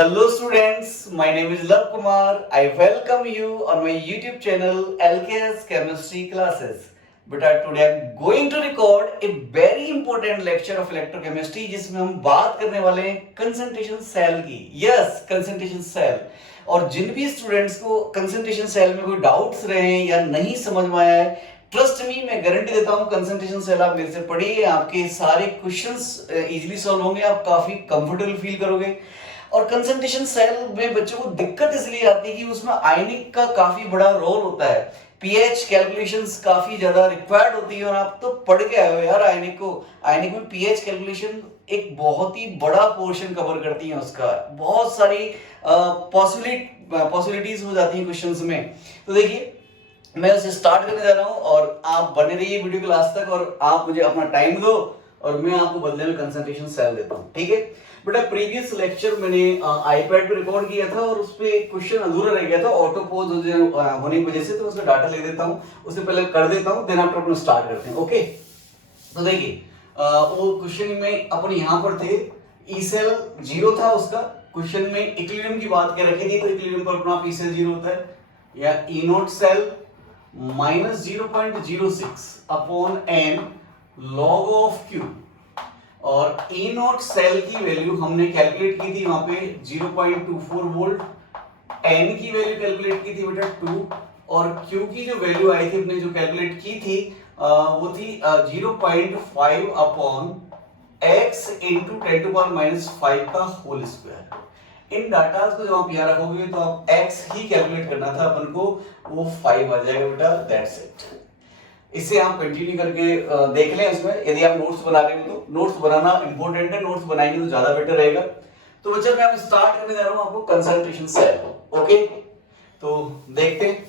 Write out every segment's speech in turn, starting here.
Hello students, my name is Love Kumar. I welcome you on my YouTube channel LKS Chemistry Classes. Beta today I am going to record a very important lecture of electrochemistry जिसमें हम बात करने वाले हैं concentration cell की. Yes, concentration cell. और जिन भी students को concentration cell में कोई डाउट्स रहे हैं या नहीं समझ में आया है, ट्रस्ट मी, मैं गारंटी देता हूँ कंसंट्रेशन सेल आप मेरे से पढ़िए, आपके सारे क्वेश्चंस इजीली सॉल्व होंगे, आप काफी कंफर्टेबल फील करोगे। और कंसंट्रेशन सेल में बच्चों को दिक्कत इसलिए आती है कि उसमें आयनिक का काफी बड़ा रोल होता है, पीएच कैलकुलेशंस काफी ज्यादा रिक्वायर्ड होती है। और आप तो पढ़ के आए हो यार आयनिक को, आयनिक में पीएच कैलकुलेशन एक बहुत ही बड़ा पोर्शन कवर करती है, उसका बहुत सारी पॉसिबिलिटीज हो जाती है क्वेश्चंस में। तो देखिए मैं उसे स्टार्ट करने जा रहा हूं और आप बने रहिए वीडियो के लास्ट तक, और आप मुझे अपना टाइम दो और मैं आपको बदले में कंसंट्रेशन सेल देता हूं, ठीक है। बेटा प्रीवियस लेक्चर मैंने आईपैड पे रिकॉर्ड किया था और उस पे क्वेश्चन अधूरा रह गया था ऑटो पोज होने की वजह से, तो उसका डाटा ले देता हूं, उससे पहले कर देता हूं, देन आफ्टर अपना स्टार्ट करते हैं। ओके, तो देखिए वो क्वेश्चन में अपन यहां पर थे, ई सेल 0 था, उसका क्वेश्चन में इक्विलिब्रियम की बात कर रखी थी, तो इक्विलिब्रियम पर अपना पी सेल 0 होता है, या E naught cell minus 0.06 upon n log of Q. और ई नॉट सेल की वैल्यू हमने कैलकुलेट की थी वहां पे 0.24 वोल्ट, एन की वैल्यू कैलकुलेट की थी बेटा 2, और क्यू की जो वैल्यू आई थी अपने जो कैलकुलेट की थी वो थी 0.5 अपॉन x इंटू 10⁻⁵ का होल स्क्वायर। इन डाटा को जब आप यहाँ रखोगे तो आप x ही कैलकुलेट करना था अपन को, वो 5 आ जाएगा बेटा, दैट्स इट। इसे आप कंटिन्यू करके देख लें। इसमें यदि आप नोट्स बना रहे हो तो नोट्स बनाना इंपॉर्टेंट है, नोट्स बनाएंगे तो ज्यादा बेटर रहेगा। तो बच्चा मैं अब स्टार्ट करने जा रहा हूं आपको कंसंट्रेशन सेल। ओके, तो देखते हैं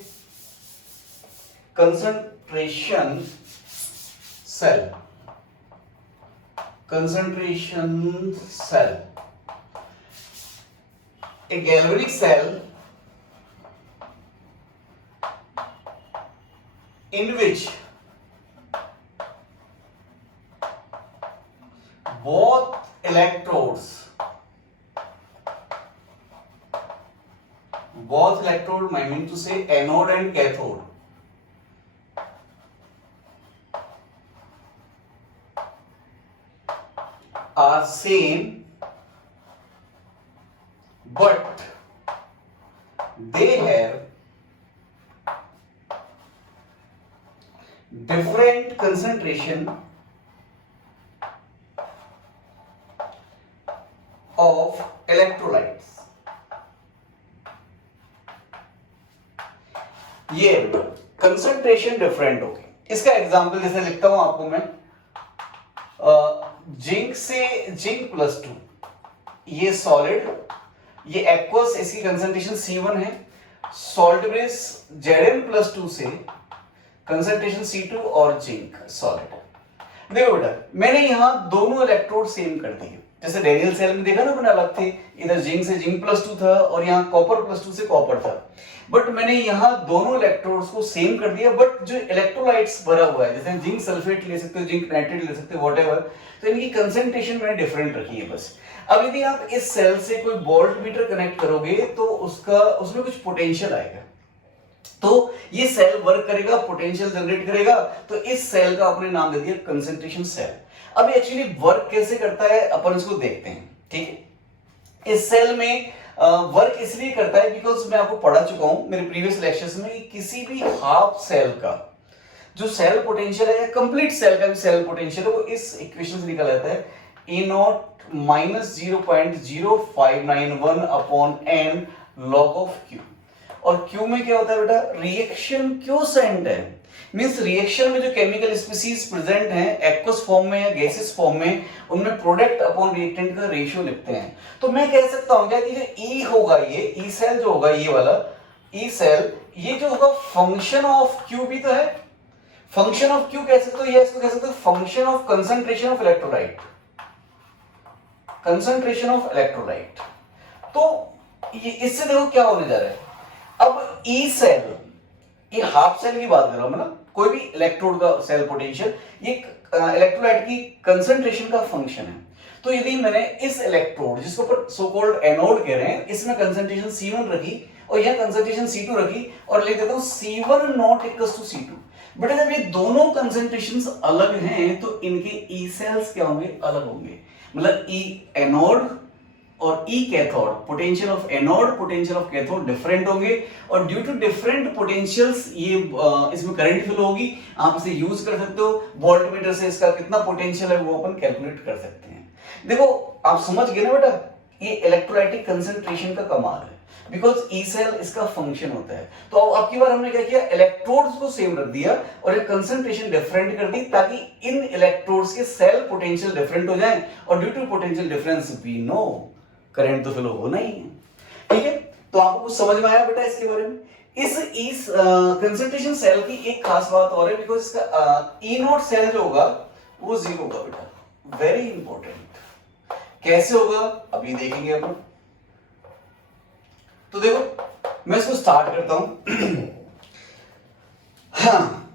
concentration cell. Concentration cell, a galvanic cell in which both electrodes I mean to say anode and cathode are same, but they have different concentration of electrolytes। ये concentration different होगी। इसका example जैसे लिखता हूं आपको मैं, जिंक से zinc +2, ये सॉलिड, ये एक्वस, इसकी कंसंट्रेशन C1 है। सॉल्ट बेस Zn+2 से कंसंट्रेशन C2 और जिंक सॉलिड। देखो बेटा मैंने यहां दोनों इलेक्ट्रोड सेम कर दिए, जैसे डेनियल सेल में देखा ना मैंने अलग थे, इधर जिंक से जिंक +2 था और यहाँ कॉपर +2 से कॉपर था, बट मैंने यहाँ दोनों इलेक्ट्रोड्स को सेम कर दिया। बट जो इलेक्ट्रोलाइट्स भरा हुआ है, जैसे जिंक सल्फेट ले सकते हो, जिंक नाइट्रेट ले सकते हो, व्हाटएवर, तो इनकी कंसंट्रेशन मैंने डिफरेंट रखी है बस। अब यदि आप इस सेल से कोई वोल्ट मीटर कनेक्ट करोगे तो उसमें कुछ पोटेंशियल आएगा, तो ये सेल वर्क करेगा, पोटेंशियल जनरेट करेगा, तो इस सेल का आपने नाम दे दिया कंसंट्रेशन सेल। अब एक्चुअली वर्क कैसे करता है अपन इसको देखते हैं, ठीक है। इस सेल में वर्क इसलिए करता है बिकॉज मैं आपको पढ़ा चुका हूं मेरे प्रीवियस लेक्चर्स में कि किसी भी हाफ सेल का जो सेल पोटेंशियल है या कंप्लीट सेल का भी सेल पोटेंशियल है वो इस इक्वेशन से निकल आता है, E not minus 0.0591 upon n log of Q. और क्यू में क्या होता है बेटा, रिएक्शन क्योसेंट है, मींस रिएक्शन में जो केमिकल स्पीसीज प्रेजेंट हैं एक्वस फॉर्म में या गैसेस फॉर्म में, उनमें प्रोडक्ट अपॉन रिएक्टेंट का रेशियो लिखते हैं। तो मैं कह सकता हूं क्या कि जो ई होगा, ये ई सेल जो होगा, ये वाला ई सेल, ये जो होगा फंक्शन ऑफ क्यू भी तो है, फंक्शन ऑफ क्यू कह सकते हो, या इसको कह सकते हो function of concentration of electrolyte, concentration of electrolyte. तो ये इससे देखो क्या होने जा रहा है। अब ई सेल, ये हाफ सेल की बात कर रहा हूं मैं ना, कोई भी इलेक्ट्रोड का सेल पोटेंशियल, ये इलेक्ट्रोलाइट की कंसंट्रेशन का फंक्शन है। तो यदि मैंने इस इलेक्ट्रोड जिसको पर सो कॉल्ड एनोड कह रहे हैं, इसमें कंसंट्रेशन C1 रखी और यह कंसंट्रेशन C2 रखी और लिख देता हूं C1 not equals to C2। बेटा जब ये दोनों कंसंट्रेशंस अलग हैं तो इनके ई सेल्स क्या होंगे, अलग होंगे। मतलब ई एनोड और ई cathode, potential of anode potential of cathode different होंगे और ड्यू टू डिफरेंट पोटेंशियल्स ये इसमें करंट फ्लो होगी। आप इसे यूज कर सकते हो, वोल्टमीटर से इसका कितना पोटेंशियल है वो अपन कैलकुलेट कर सकते हैं। देखो आप समझ गए ना बेटा, ये इलेक्ट्रोलाइटिक कंसंट्रेशन का कमाल है, बिकॉज ई सेल इसका फंक्शन होता है। तो अब की बार हमने क्या किया, इलेक्ट्रोड्स को सेम रख दिया और एक कंसंट्रेशन डिफरेंट कर दी ताकि इन इलेक्ट्रोड्स के सेल पोटेंशियल डिफरेंट हो जाए और due to potential difference we know current तो फ्लो होना ही है। ठीक है, तो आपको कुछ समझ में आया बेटा इसके बारे में। इस कंसंट्रेशन सेल की एक खास बात और है, बिकॉज इसका ई नॉट सेल जो होगा वो जीरो होगा बेटा, वेरी इंपॉर्टेंट। कैसे होगा अभी देखेंगे अपन। तो देखो मैं इसको स्टार्ट करता हूं हाँ,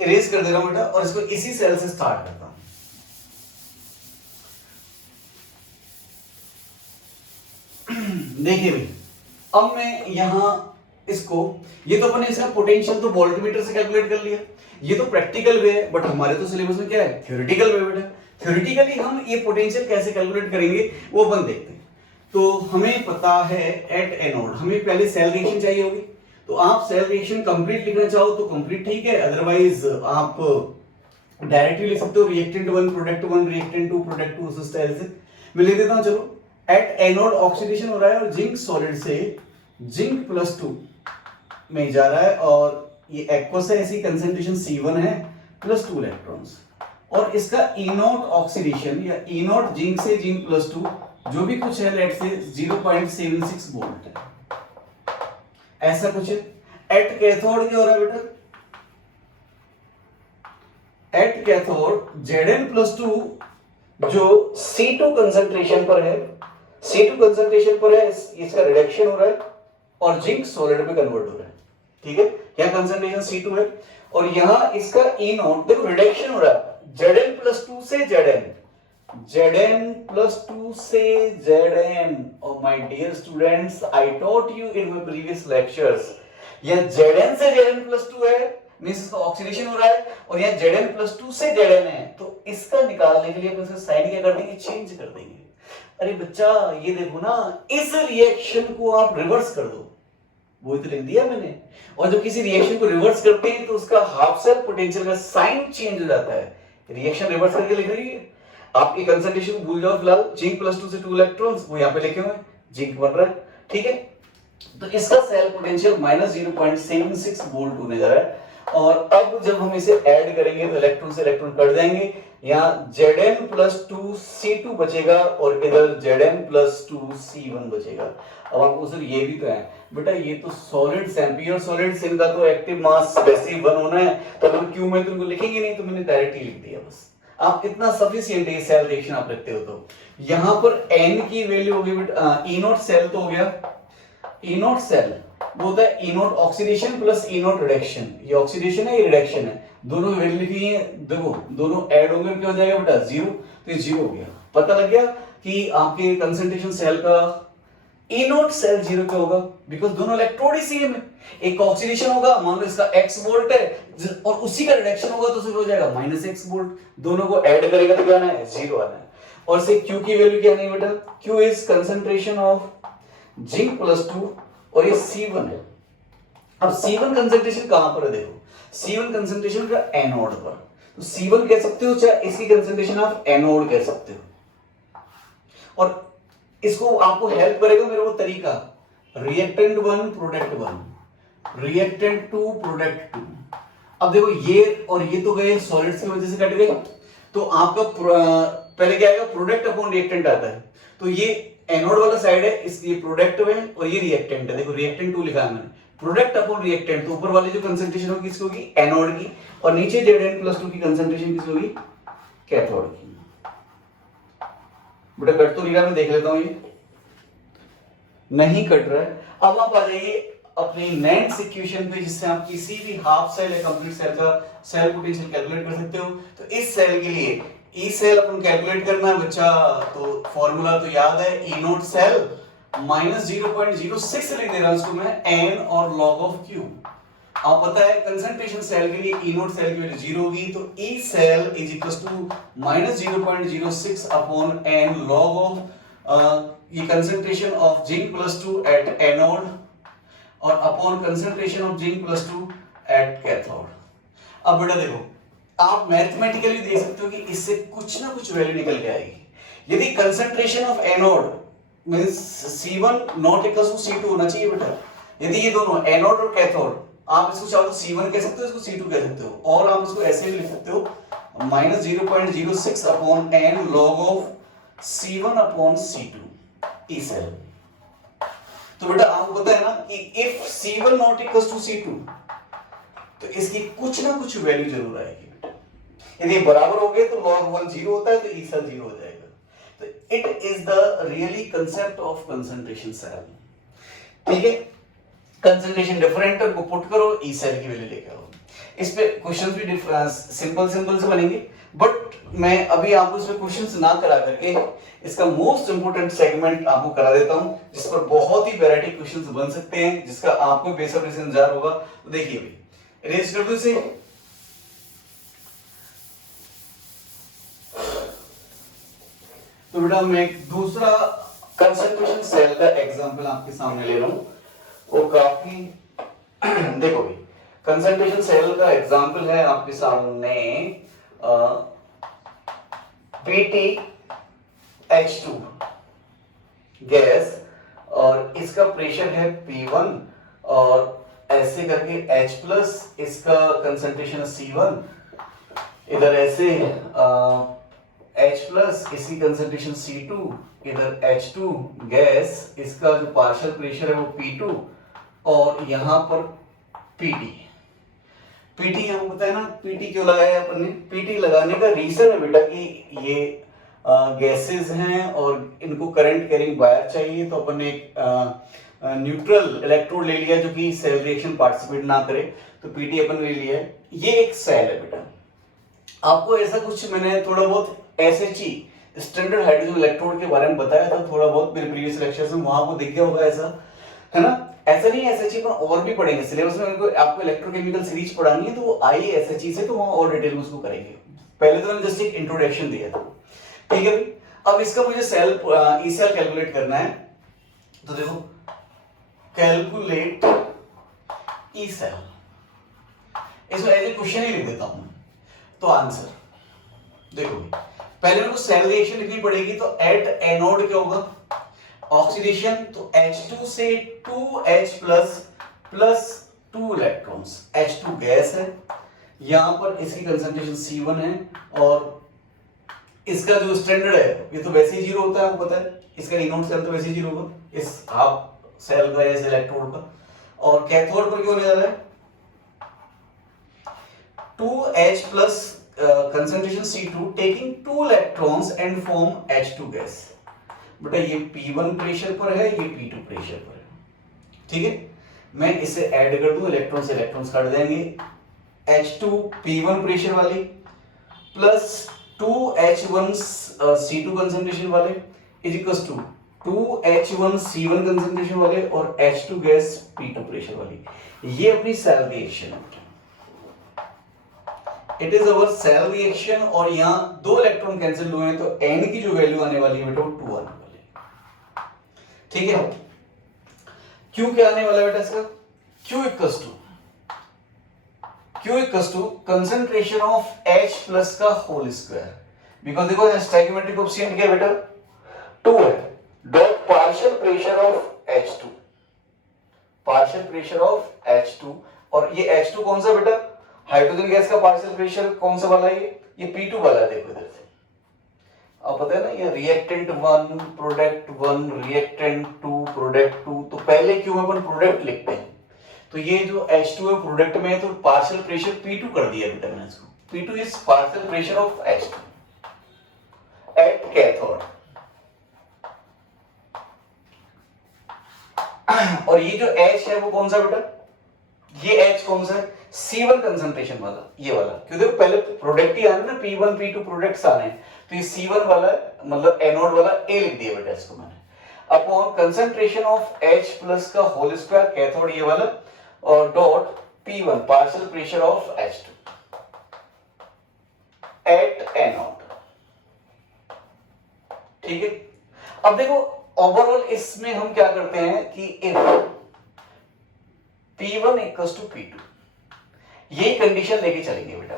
इरेज कर दे रहा हूं बेटा और इसको इसी सेल से स्टार्ट करता हूं। देखिए भाई, अब मैं यहां इसको, ये तो अपने इसका पोटेंशियल तो वोल्टमीटर से कैलकुलेट कर लिया, ये तो प्रैक्टिकल वे है, बट हमारे तो सिलेबस में क्या है, थ्योरेटिकल वे बेटा। थ्योरेटिकली हम ये पोटेंशियल कैसे कैलकुलेट करेंगे वो अपन देखते हैं। तो हमें पता है एट एनोड हमें पहले सेल रिएक्शन चाहिए होगी, तो आप सेल रिएक्शन कंप्लीट लिखना चाहो तो कंप्लीट ठीक है, अदरवाइज आप डायरेक्टली लिख सकते हो रिएक्टेंट 1 प्रोडक्ट 1 रिएक्टेंट 2 प्रोडक्ट 2 उस स्टाइल से मैं लिख देता हूं। चलो एट एनोड ऑक्सीडेशन हो रहा है और जिंक सॉलिड से जिंक प्लस 2 में जा रहा है और ये एक्वस है, इसकी कंसंट्रेशन C1 है प्लस 2 इलेक्ट्रॉन्स और इसका ई नॉट ऑक्सीडेशन या ई नॉट जिंक से जिंक प्लस 2 जो भी कुछ है लेट से 0.76 वोल्ट है, ऐसा कुछ है। एट कैथोड क्या हो रहा है बेटा, एट कैथोड Zn+2 जो C2 कंसंट्रेशन पर है, C2 कंसंट्रेशन पर है, इसका रिडक्शन हो रहा है और जिंक सॉलिड में कन्वर्ट हो रहा है। ठीक है, यहां कंसंट्रेशन C2 है और यहां इसका ई नॉट देखो रिडक्शन हो रहा है Zn+2 से Zn, Zn+2 से Zn। और my dear students, I taught you in my previous lectures, यह Zn से Zn+2 है मींस इसका ऑक्सीडेशन हो रहा है और यहां Zn+2 से Zn है, तो इसका निकालने के लिए अपन इसका साइन क्या कर देंगे, चेंज कर देंगे। अरे बच्चा ये देखो ना, इस रिएक्शन को आप रिवर्स कर दो, वो तो लिख दिया मैंने। और जब किसी रिएक्शन को रिवर्स करते हैं तो उसका हाफ सेल पोटेंशियल का साइन चेंज हो जाता है। रिएक्शन रिवर्स करके लिख रही है, आपकी कंसंट्रेशन को भूल जाओ फिलहाल, जिंक+2 से 2 इलेक्ट्रॉन्स वो यहां पे लिखे हुए जिंक बन रहा है। ठीक है, तो इसका सेल पोटेंशियल -0.76 वोल्ट होने जा रहा है और अब जब हम इसे ऐड करेंगे तो इलेक्ट्रॉन से इलेक्ट्रॉन कट जाएंगे, यहाँ Zn+2 C2 बचेगा और इधर Zn+2 C1 बचेगा। अब आपको सर ये भी तो है बेटा, ये तो सॉलिड्स हैं, प्योर सॉलिड्स, इनका तो एक्टिव मास वैसे ही 1 होना है, तो हम क्यों में तुमको लिखेंगे नहीं, तो मैंने डायरेक्टली लिख दिया बस। आप इतना सफिशिएंट है सेल रिएक्शन आप रखते हो। तो यहां पर n की वैल्यू होगी बेटा, ई नॉट सेल तो हो गया, ई नॉट सेल वो होता है E naught oxidation plus E naught reduction, ये ऑक्सीडेशन है ये रिडक्शन है, दोनों वैल्यू लिखी है, देखो दोनों ऐड होंगे क्या हो जाएगा बेटा, 0, तो ये 0 हो गया। पता लग गया कि आपके कंसंट्रेशन सेल का ई नॉट सेल 0 क्या होगा, बिकॉज दोनों इलेक्ट्रोड ही सेम है, एक ऑक्सीडेशन होगा मान लो इसका x वोल्ट है और उसी का रिडक्शन होगा तो सिर्फ हो जाएगा -x वोल्ट, दोनों को ऐड करेगा तो क्या आना है, 0 आना है। और से q की वैल्यू क्या आनी है बेटा, q इज कंसंट्रेशन ऑफ जिंक+2 और ये C1 है। अब C1 कंसंट्रेशन कहां पर है, देखो C1 कंसंट्रेशन का एनोड पर, तो C1 कह सकते हो चाहे इसकी कंसंट्रेशन आप एनोड कह सकते हो। और इसको आपको हेल्प करेगा मेरा वो तरीका, रिएक्टेंट 1 प्रोडक्ट 1 रिएक्टेंट 2 प्रोडक्ट 2। अब देखो ये और ये तो गए सॉलिड्स की वजह से कट गए, तो आपका पहले क्या आएगा, प्रोडक्ट अपॉन रिएक्टेंट आता है, तो ये एनोड वाला साइड है, इसलिए प्रोडक्ट है और ये रिएक्टेंट है, देखो रिएक्टेंट 2 लिखा है मैंने, प्रोडक्ट अपॉन रिएक्टेंट, तो ऊपर वाली जो कंसंट्रेशन होगी किसकी होगी, एनोड की, और नीचे Zn+2 की कंसंट्रेशन किसकी होगी, कैथोड की। बेटा कट तो लिखा, मैं देख लेता हूं, ये नहीं कट रहा है। अब आप आ जाइए अपनी नेक्स्ट इक्वेशन पे, जिससे आप किसी भी हाफ सेल या कंप्लीट सेल का सेल पोटेंशियल कैलकुलेट कर सकते हो। तो इस सेल के लिए ई सेल अपन कैलकुलेट करना है बच्चा, तो फॉर्मूला तो याद है, ई नोट सेल माइनस 0.06 लिख दे रहा हूं उसको मैं, एन और लॉग ऑफ क्यू। आप पता है कंसंट्रेशन सेल के लिए ई नोट सेल की वैल्यू 0 होगी, तो E cell is equal to minus 0.06 upon n log of ये concentration of zinc plus 2 at anode और upon concentration of zinc plus 2 at cathode. अब बेटा देखो, आप मैथमेटिकली देख सकते हो कि इससे कुछ ना कुछ वैल्यू निकल के आएगी। यदि concentration of anode means C1 not equal to C2 होना चाहिए बेटा, यदि ये दोनों एनोड और कैथोड, आप इसको चाहो तो C1 कह सकते हो, इसको C2 कह सकते हो, और आप इसको ऐसे भी लिख सकते हो minus 0.06 upon n log of C1 upon C2 E cell. तो बेटा आपको पता है ना कि if C1 not equal to C2 तो इसकी कुछ ना कुछ वैल्यू जरूर आएगी बेटा। यदि बराबर हो गए तो log 1 0 होता है, तो ई सेल 0 हो जाएगा। तो it is the really concept of concentration cell. ठीक है, कंसंट्रेशन डिफरेंटर को पुट करो, ई सेल की वैल्यू लेके आओ। इस पे क्वेश्चंस भी सिंपल से बनेंगे, बट मैं अभी आपको इसमें क्वेश्चंस ना करा करके इसका मोस्ट इंपोर्टेंट सेगमेंट आपको करा देता हूं, जिस पर बहुत ही वैरायटी क्वेश्चंस बन सकते हैं, जिसका आपको बेसब्री से इंतजार होगा। तो देखिए भाई, इरेज कर दो इसे। तो बेटा मैं एक दूसरा कंसंट्रेशन सेल का एग्जांपल आपके सामने ले रहा हूं, वो काफी देखो भाई, कंसंट्रेशन सेल का एग्जांपल है आपके सामने PtH2 गैस, और इसका प्रेशर है P1 और ऐसे करके H प्लस, इसका कंसंट्रेशन है C1, इधर ऐसे H प्लस, इसकी कंसंट्रेशन C2, इधर H2 गैस, इसका जो पार्शियल प्रेशर है वो P2 और यहां पर PT। PT हमको पता है ना, PT क्यों लगाया है अपन ने? PT लगाने का रीजन है बेटा कि ये गैसेस हैं और इनको करंट कैरिंग वायर चाहिए, तो अपन ने एक न्यूट्रल इलेक्ट्रोड ले लिया जो कि सेल रिएक्शन पार्टिसिपेट ना करे, तो पीटी अपन ले लिया है। ये एक सेल है बेटा। आपको ऐसा कुछ मैंने थोड़ा बहुत एसएचई स्टैंडर्ड हाइड्रोजन इलेक्ट्रोड के बारे में बताया था थोड़ा बहुत मेरे प्रीवियस लेक्चर्स में, वहां आपको दिख गया होगा ऐसा, है ना? ऐसा नहीं एसएचई पर और भी पढ़ेंगे सिलेबस में, उनको आपको इलेक्ट्रोकेमिकल सीरीज पढ़ानी है तो वो आई एसएचई से, तो वहां और डिटेल में उसको करेंगे। पहले तो मैंने जस्ट एक इंट्रोडक्शन दिया था, ठीक है भाई। अब इसका मुझे सेल ई सेल कैलकुलेट करना है, तो देखो कैलकुलेट ई सेल, इसमें एज ए क्वेश्चन ही लिख देता हूं। तो आंसर देखो, पहले मेरे को सेल रिएक्शन लिखनी पड़ेगी, तो एट एनोड क्या होगा? ऑक्सीडेशन, तो H2 से 2H plus plus 2 electrons, H2 gas है, यहां पर इसकी कंसंट्रेशन C1 है, और इसका जो स्टैंडर्ड है ये तो वैसे ही 0 होता है, आपको पता है, इसका इनोड सेल तो वैसे ही 0 होगा इस हाफ सेल का, इस इलेक्ट्रोड का। और कैथोड पर क्यों ले जा रहा है? 2H plus concentration C2 taking 2 electrons and form H2 gas. बेटा ये P1 प्रेशर पर है, ये P2 प्रेशर पर है, ठीक है। मैं इसे ऐड कर दूं, इलेक्ट्रॉन से इलेक्ट्रॉन्स काट देंगे, H2 P1 प्रेशर वाली प्लस 2H1 C2 कंसंट्रेशन वाले is equals to 2H1 C1 concentration वाले और H2 गैस P2 प्रेशर वाली। ये अपनी सेल रिएक्शन है, it is our cell reaction. और यहां 2 इलेक्ट्रॉन कैंसिल हुए हैं, तो N की जो वैल्यू आने वाली है बेटा वो 2 आने वाली है, ठीक है। Q क्या आने वाला है बेटा इसका? Q equals to concentration of H plus का होल स्क्वायर, बिकॉज देखो स्टोइकियोमेट्रिक कोएफिशिएंट क्या है बेटा? 2 है, dot partial pressure of H2, partial pressure of H2, और ये H2 कौन सा बेटा? हाइड्रोजन गैस का पार्शियल प्रेशर कौन सा वाला है? ये P2 वाला है, देखो इधर से, अब पता है ना, ये रिएक्टेंट 1 प्रोडक्ट 1 रिएक्टेंट 2 प्रोडक्ट 2, तो पहले क्यों अपन प्रोडक्ट लिखते हैं, तो ये जो H2 है प्रोडक्ट में है, तो पार्शियल प्रेशर P2 कर दिया बेटा मैंने इसको। P2 is partial pressure of H2 at cathode. और ये जो H है वो कौन सा बेटा? ये H कौन सा है? C1 कंसंट्रेशन वाला, ये वाला, क्यों देखो पहले प्रोडक्ट ही आना ना, P1 P2 प्रोडक्ट्स आने हैं, तो ये C1 वाला मतलब एनोड वाला A लिख दिया बेटा इसको मैंने, upon concentration of H plus का होल स्क्वायर कैथोड ये वाला, और dot P1 partial pressure of H2 at anode. ठीक है, अब देखो ओवरऑल इसमें हम क्या करते हैं कि if P1 equals to P2, यही कंडीशन लेके चलेंगे बेटा।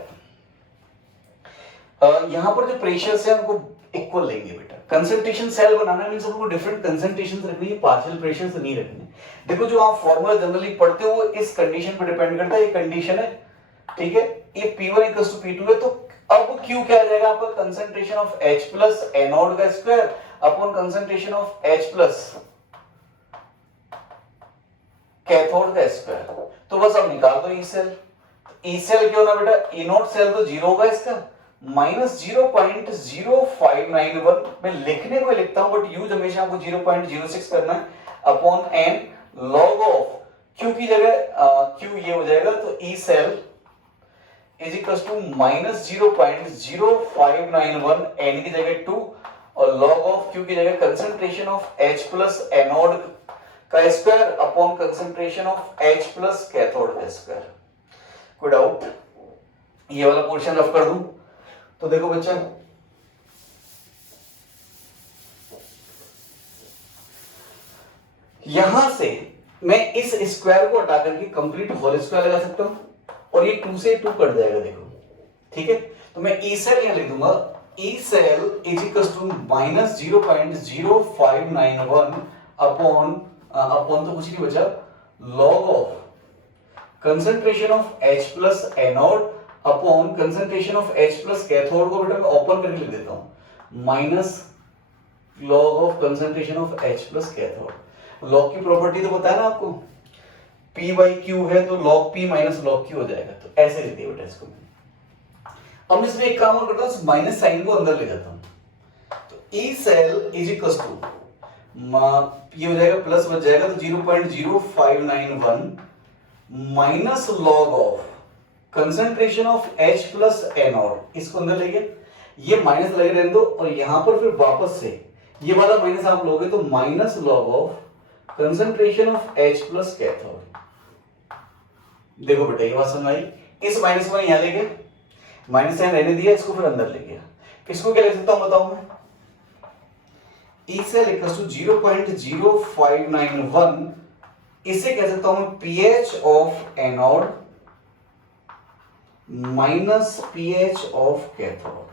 यहां पर जो प्रेशर्स है उनको इक्वल लेंगे बेटा। कंसंट्रेशन सेल बनाना मींस हमको डिफरेंट कंसंट्रेशंस रखनी है, पार्शियल प्रेशर्स नहीं रखने। देखो जो आप फॉर्मूला जनरली पढ़ते हो वो इस कंडीशन पर डिपेंड करता है, ये कंडीशन है, ठीक है, ये P1 इक्वल्स टू P2 है, तो अब Q क्या आ जाएगा आपका, concentration of H plus anode का square upon concentration of H plus cathode का स्क्वायर। तो बस अब निकाल दो ई सेल। ई सेल क्यों ना बेटा, ई नोट सेल तो जीरो होगा इसका, माइनस 0.0591, मैं लिखने को लिखता हूं बट यूज हमेशा आपको 0.06 करना है, upon n log of Q की जगह क्यू ये हो जाएगा, तो E cell is equal to minus 0.0591 n की जगह 2 और लॉग ऑफ क्यू की जगह concentration of H plus anode का square upon concentration of H plus cathode का स्क्वायर। कोई डाउट? ये वाला पोर्शन रफ कर दूं तो देखो बच्चा, यहां से मैं इस स्क्वायर को हटा करके कंप्लीट होल स्क्वायर लगा सकता हूं और ये 2 से 2 कट जाएगा देखो, ठीक है, तो मैं ई सेल यहां लिख दूंगा, E cell is equal to minus 0.0591 upon upon तो कुछ नहीं बचा, log of concentration of H plus anode upon concentration of H plus cathode को बेटा मैं ओपन करके लिख देता हूं, minus log of concentration of H plus cathode. Log की प्रॉपर्टी तो पता है ना आपको, P बाई Q है तो log P minus log Q हो जाएगा, तो ऐसे लिख दिया बेटा इसको। अब इसमें एक काम और करता हूं, माइनस साइन को अंदर ले जाता हूं, तो E cell is equal to ये हो जाएगा प्लस बच जाएगा, तो 0.0591 minus log of concentration of H plus anode, इसको अंदर ले गए, ये माइनस लगे रहने दो, और यहां पर फिर वापस से ये वाला माइनस आप लोगे तो minus log of concentration of H plus cathode. देखो बेटा ये बात समझ आई, इस माइनस को यहां ले गए, माइनस साइन रहने दिया, इसको फिर अंदर ले गया, इसको क्या लिख सकता हूं बताओ मैं, E सेल इक्वल्स टू 0.0591, इसे कह सकता हूं मैं pH of anode minus pH of cathode.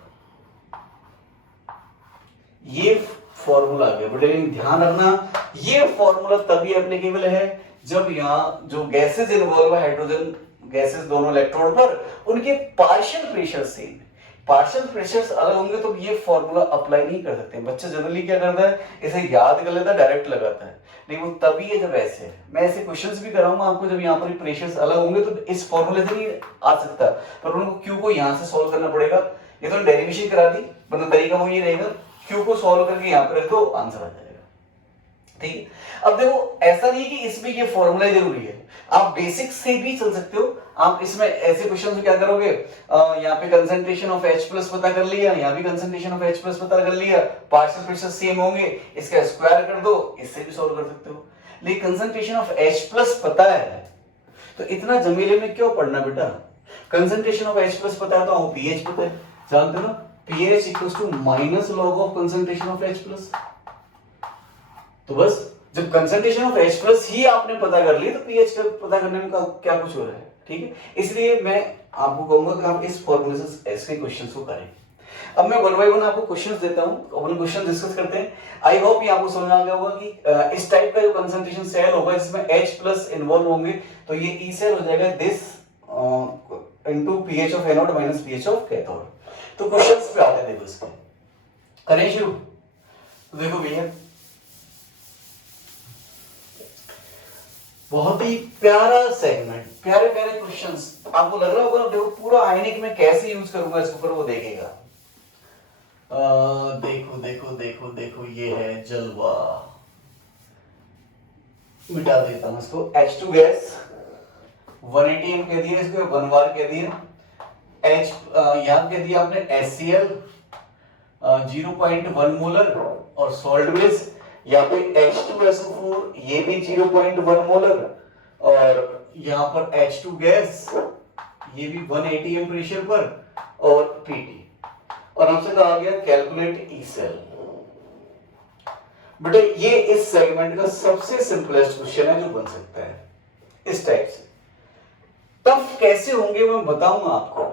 ये फॉर्मूला आ गया बेटा, ध्यान रखना ये फॉर्मूला तभी एप्लीकेबल है जब यहां जो गैसेस इन्वॉल्व है, हाइड्रोजन गैसेस दोनों इलेक्ट्रोड पर, उनके partial pressure same, partial pressures अलग होंगे तो ये फॉर्मूला अप्लाई नहीं कर सकते। बच्चा जनरली क्या करता है, इसे याद कर लेता है, डायरेक्ट लगाता है, लेकिन वो तभी है जब ऐसे है। मैं ऐसे क्वेश्चंस भी कराऊंगा आपको, जब यहाँ पर प्रेशर्स अलग होंगे तो इस फॉर्मूले से नहीं आ सकता, पर उनको क्यू को यहाँ से सॉल्व करना पड़ेगा। ये तो डेरिवेशन करा दी, मतलब तरीका वो ये रहेगा, क्यू को सॉल्व करके यहाँ पर रख दो, आंसर आ जाएगा, ठीक है। अब देखो ऐसा नहीं कि इसमें ये फॉर्मूला जरूरी है, आप बेसिक से भी चल सकते हो। आप इसमें ऐसे क्वेश्चन में क्या करोगे, यहाँ पे कंसंट्रेशन ऑफ H प्लस पता कर लिया, यहाँ भी कंसंट्रेशन ऑफ H प्लस पता कर लिया, पार्शियल प्रेशर सेम होंगे, इसका स्क्वायर कर दो, इससे भी सॉल्व कर सकते हो। लेकिन कंसंट्रेशन ऑफ H प्लस पता है तो इतना जमीले में क्यों पढ़ना बेटा, कंसंट्रेशन ऑफ H प्लस पता है तो pH पता है, जानते हो ना, pH equals to minus log of concentration of H plus. तो बस जब कंसंट्रेशन ऑफ H प्लस ही आपने पता कर ली तो pH का पता करने में क्या कुछ हो रहा है, ठीक है। इसलिए मैं आपको कहूंगा कि आप इस फॉर्मूले से ऐसे क्वेश्चंस को करें। अब मैं वन बाय वन आपको क्वेश्चंस देता हूं, अपन क्वेश्चन डिस्कस करते हैं। आई होप ये आपको समझ आ गया होगा कि इस टाइप का जो कंसंट्रेशन सेल होगा जिसमें H प्लस इन्वॉल्व होंगे तो ये E सेल हो जाएगा this into pH of anode minus pH of cathode. तो क्वेश्चंस पे आते हैं, देखो इसके करें शुरू। तो देखो भैया बहुत ही प्यारा सेगमेंट, प्यारे प्यारे क्वेश्चंस, आपको लग रहा होगा देखो पूरा आयनिक में कैसे यूज करूंगा इसके ऊपर वो देखेगा। देखो देखो देखो देखो ये है जलवा, मिटा देता हूं इसको, H2 गैस 180 कह दिया, इसको 1 बार कह दिया। H यहाँ कह दिया आपने HCl 0.1 मोलर और सॉल्ट बेस यहाँ पे H2SO4 ये भी 0.1 मोलर और यहाँ पर H2 गैस ये भी 1 atm प्रेशर पर और Pt। और हमसे कहा गया कैलकुलेट ई सेल। बेटा ये इस सेगमेंट का सबसे सिंपलेस्ट क्वेश्चन है जो बन सकता है इस टाइप से। टफ कैसे होंगे मैं बताऊंगा आपको।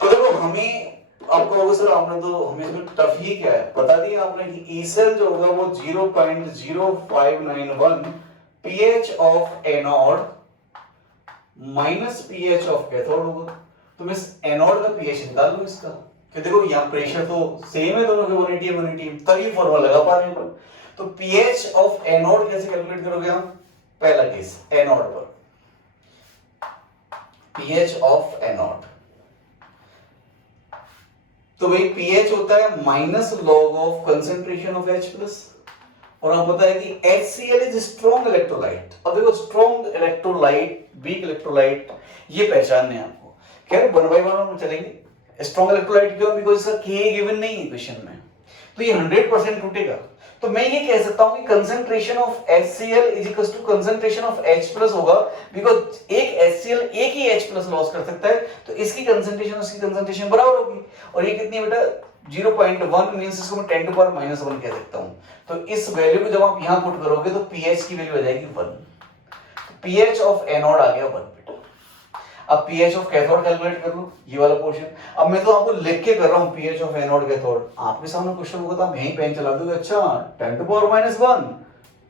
तो देखो हमें आपको होगा सर आपने तो हमें तो टफ ही क्या है बता दिया आपने कि ई सेल जो होगा वो 0.0591 pH of anode minus pH of cathode होगा। तो मैं एनोड का pH निकाल लूं इसका, कि देखो यहाँ प्रेशर तो सेम है दोनों के 1 atm तभी फॉर्मूला लगा पा रहे हैं। तो pH ऑफ एनोड कैसे कैलकुलेट करोगे हम? पहला केस एनोड पर pH ऑफ एनोड, तो भाई pH होता है minus log of concentration of H plus, और आपको पता है कि HCl इज स्ट्रॉन्ग इलेक्ट्रोलाइट। अब देखो स्ट्रॉन्ग इलेक्ट्रोलाइट वीक इलेक्ट्रोलाइट ये पहचानने हैं आपको। खैर 1 by 1 हम चलेंगे। स्ट्रॉन्ग इलेक्ट्रोलाइट क्यों? बिकॉज़ इसका K गिवन नहीं है क्वेश्चन में, तो ये 100% टूटेगा। तो मैं ये कह सकता हूं कि concentration of HCl is equal to concentration of H plus होगा, बिकॉज़ एक HCl एक ही H प्लस लॉस कर सकता है, तो इसकी कंसंट्रेशन उसकी कंसंट्रेशन बराबर होगी। और ये कितनी है बेटा? 0.1 मींस इसको मैं 10 to power -1 कह सकता हूं। तो इस वैल्यू को जब आप यहां पुट करोगे तो pH की वैल्यू आ जाएगी 1। तो pH ऑफ एनोड आ गया 1 बेटा। अब pH ऑफ कैथोड कैलकुलेट कर लो, ये वाला पोर्शन। अब मैं तो आपको लिख के कर रहा हूं pH ऑफ एनोड कैथोड, आपके सामने क्वेश्चन होगा तो आप यहीं पेन चला दोगे, अच्छा 10 to power -1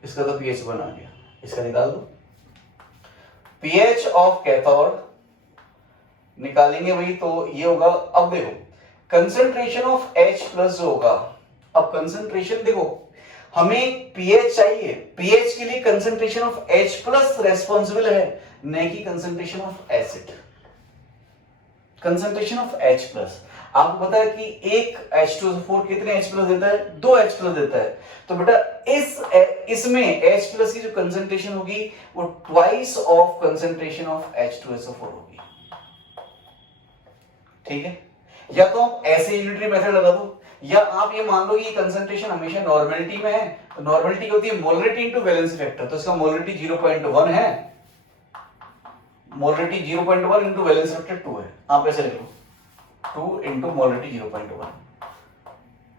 इसका तो pH 1 आ गया, इसका निकाल दो। pH ऑफ कैथोड निकालेंगे भाई तो ये होगा। अब देखो कंसंट्रेशन ऑफ H प्लस जो होगा, अब कंसंट्रेशन देखो हमें pH चाहिए, pH के लिए concentration of H plus responsible है, न कि concentration of acid. Concentration of H plus आपको पता है कि एक H2SO4 कितने H प्लस देता है? 2 H प्लस देता है। तो बेटा इसमें H प्लस की जो कंसंट्रेशन होगी वो twice of concentration of H2SO4 होगी। ठीक है, या तो आप ऐसे यूनिटरी मेथड लगा दो, या आप ये मान लो कि कंसंट्रेशन हमेशा नॉर्मलिटी में है, तो नॉर्मलिटी होती है मोलरिटी इनटू वैलेंसी फैक्टर, तो इसका मोलरिटी 0.1 है, मोलरिटी 0.1 इनटू वैलेंसी फैक्टर 2 है। आप ऐसे लिख लो 2 into molarity 0.1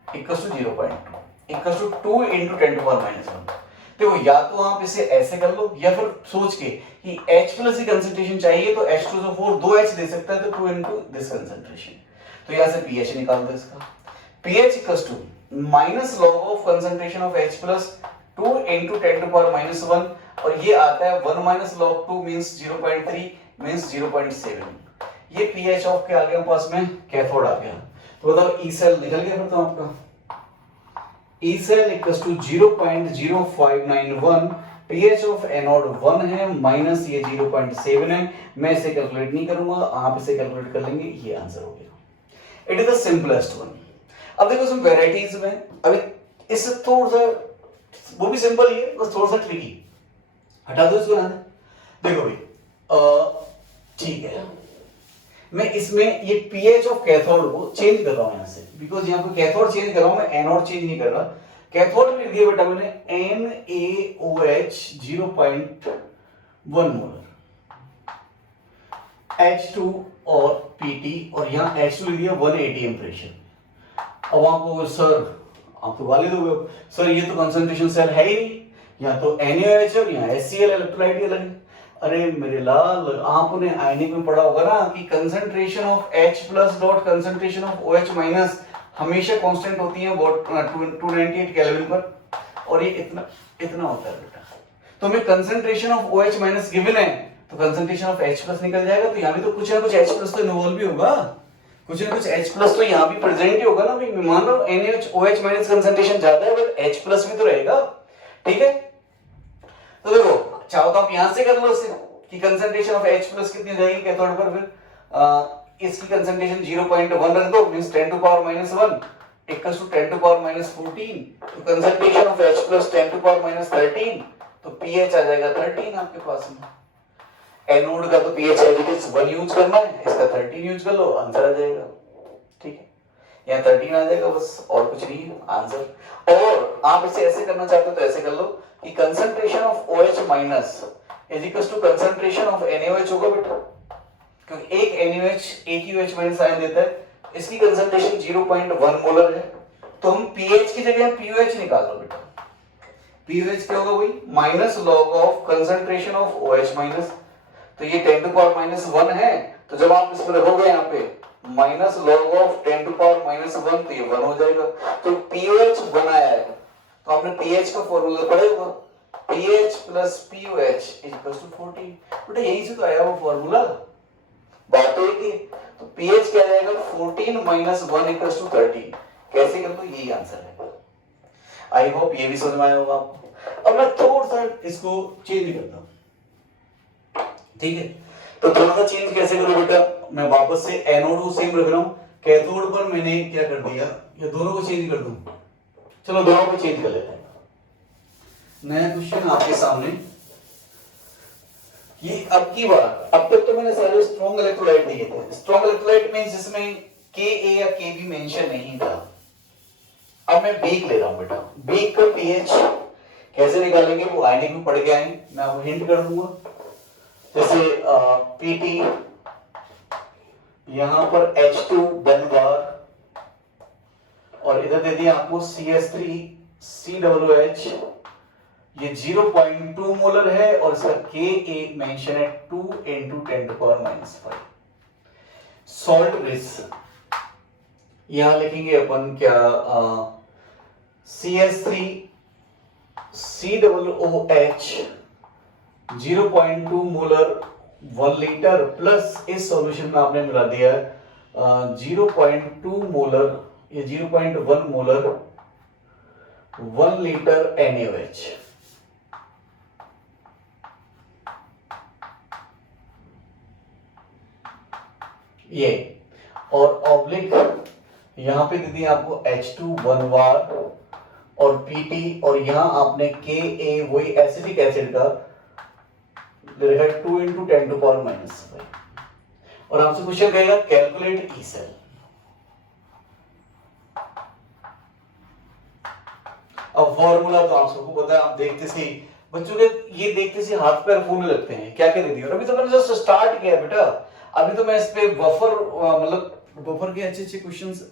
equals to 0.2 equals to 2 into 10 to power -1। देखो या तो आप इसे ऐसे कर लो, या फिर सोच के कि H प्लस की कंसंट्रेशन चाहिए तो H2SO4 2 H दे सकता है, तो 2 इनटू दिस कंसंट्रेशन। तो यहां से pH निकाल दो इसका, pH equals to minus log of concentration of H plus 2 into 10 to power -1, और ये आता है 1 माइनस लॉग 2 मींस 0.3 मींस 0.7। ये pH ऑफ के आ गया पास में कैथोड आ गया। तो बताओ ई सेल निकल गया फिर तो आपका E cell equals to 0.0591, pH of anode 1 है माइनस ये 0.7 है। मैं इसे कैलकुलेट नहीं करूंगा, आप इसे कैलकुलेट कर लेंगे, ये आंसर हो गया। It is the simplest one. अब देखो इसमें वैरायटीज में अभी इससे थोड़ा सा वो भी सिंपल ही है, बस थोड़ा सा ट्रिकी। हटा दो इसको, देखो भाई ठीक है, मैं इसमें ये pH ऑफ कैथोड को चेंज कर रहा हूं यहां से, बिकॉज यहां पे कैथोड चेंज कर रहा हूं मैं, एनोड चेंज नहीं कर रहा। कैथोड में लिख दिया बेटा मैंने NaOH 0.1 मोलर, H2 और Pt, और यहां H2 लिख दिया 1 atm प्रेशर। अब आपको सर आप तो वाले दोगे सर ये तो कंसंट्रेशन सेल है ही नहीं, यहाँ तो NaOH और यहाँ HCl इलेक्ट्रोलाइट अलग है। अरे मेरे लाल, आपने आयनिक में पढ़ा होगा ना कि concentration of H plus dot concentration of OH minus हमेशा कांस्टेंट होती है 298 केल्विन पर, और ये इतना होता है बेटा। तो हमें concentration of OH minus given है, तो कंसंट्रेशन ऑफ H प्लस निकल जाएगा। तो यहाँ भी तो कुछ ना कुछ H प्लस तो इन्वॉल्व भी होगा, कुछ ना कुछ H प्लस तो यहाँ भी प्रेजेंट ही होगा ना भाई। मैं मान रहा हूँ NaOH माइनस कंसंट्रेशन ज्यादा है, बट H प्लस भी तो रहेगा। ठीक है, तो देखो चाहो तो आप यहां से कर लो इसे कि कंसंट्रेशन ऑफ H प्लस कितनी जाएगी कैथोड पर, फिर इसकी कंसंट्रेशन 0.1 रख दो, means 10 to power -1 equals to 10 to power -14। तो concentration of H plus 10 to power -13, तो pH आ जाएगा 13 आपके पास में। एनोड का तो pH as it is 1 use करना है, इसका 13 यूज कर लो, आंसर आ जाएगा। ठीक है, यहाँ 13 आ जाएगा बस, और कुछ नहीं है आंसर। और आप इसे ऐसे करना चाहते हो तो ऐसे कर लो कि concentration of OH minus is equal to concentration of NaOH होगा बेटा, क्योंकि एक NaOH एक ही OH माइनस आयन देता है, इसकी कंसंट्रेशन 0.1 मोलर है, तो हम pH की जगह POH निकाल लो बेटा। POH क्या होगा वही minus log of concentration of OH minus, तो ये 10 टू पावर माइनस 1 है, तो जब आप इसमें रखोगे यहाँ पे minus log of 10 to power minus 1, तो ये 1 हो जाएगा। तो POH 1 आया है, तो आपने pH का फॉर्मूला पढ़ा होगा, pH plus POH equals to 14। बेटा यही से तो आया वो फॉर्मूला, बात तो एक ही। तो pH क्या आएगा 14 माइनस 1 इक्वल्स टू 13। कैसे कर लो, यही आंसर है। आई होप ये भी समझ में आया होगा आपको। अब मैं थोड़ा सा इसको चेंज करता हूं, ठीक है। तो थोड़ा सा चेंज कैसे करूं बेटा, मैं वापस से एनोड को सेम रख रहा हूं, कैथोड पर मैंने क्या कर दिया, ये दोनों को चेंज कर दूं। चलो दोनों को चेंज कर लेते हैं। नया क्वेश्चन आपके सामने, ये अब की बार, अब तक तो मैंने सारे स्ट्रॉन्ग इलेक्ट्रोलाइट दिए थे। स्ट्रॉन्ग इलेक्ट्रोलाइट मींस जिसमें Ka या Kb मेंशन नहीं था। अब मैं बीक ले रहा हूं बेटा, बीक का पीएच कैसे निकालेंगे वो आयनिक में पढ़ के आए, मैं आपको हिंट कर दूंगा। जैसे पीटी, यहां पर H2 1 बार, और इधर दे दिया आपको CH3 COOH, ये 0.2 मोलर है, और इसका Ka मेंशन है 2 × 10⁻⁵। सॉल्ट ब्रिज यहां लिखेंगे अपन क्या, CH3 COOH 0.2 molar 1 litre, plus इस सॉल्यूशन में आपने मिला दिया 0.2 मोलर या 0.1 मोलर 1 लीटर NaOH। ये और ऑब्लिक यहां पे दीदी आपको H2 1 बार और Pt, और यहां आपने Ka वही एसिटिक एसिड का लिखा है 2 × 10⁻⁵। और आपसे क्वेश्चन कहेगा कैलकुलेट ई सेल। अब फॉर्मूला तो आप सबको पता है, आप देखते से बच्चों के ये देखते से हाथ पैर फूलने लगते हैं, क्या क्या दे दिया। अभी तो मैंने जस्ट स्टार्ट किया बेटा, अभी तो मैं इस पे बफर मतलब बफर के अच्छे अच्छे क्वेश्चंस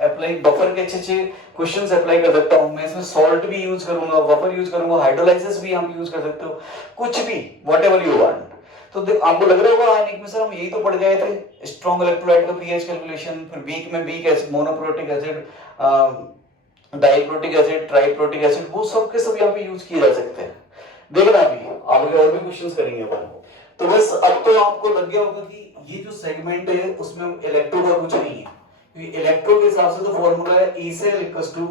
अप्लाई, बफर के अच्छे अच्छे क्वेश्चंस अप्लाई कर सकता हूं मैं। इसमें सॉल्ट भी यूज करूंगा, बफर यूज करूंगा, हाइड्रोलाइसिस भी आप यूज कर सकते हो, कुछ भी व्हाटएवर यू वांट। तो आपको लग रहा होगा आयनिक में सर हम यही तो पढ़ गए थे, स्ट्रॉन्ग इलेक्ट्रोलाइट का पीएच कैलकुलेशन, फिर बीक में beak acid, monoprotic acid, diprotic acid, triprotic acid, वो सब के सब यहाँ पे यूज किए जा सकते हैं। देखना अभी आगे और भी क्वेश्चंस करेंगे अपन। तो बस अब तो आपको लग गया होगा कि ये जो सेगमेंट है उसमें इलेक्ट्रो का कुछ नहीं है, क्योंकि इलेक्ट्रो के हिसाब से तो फॉर्मूला है E cell equals to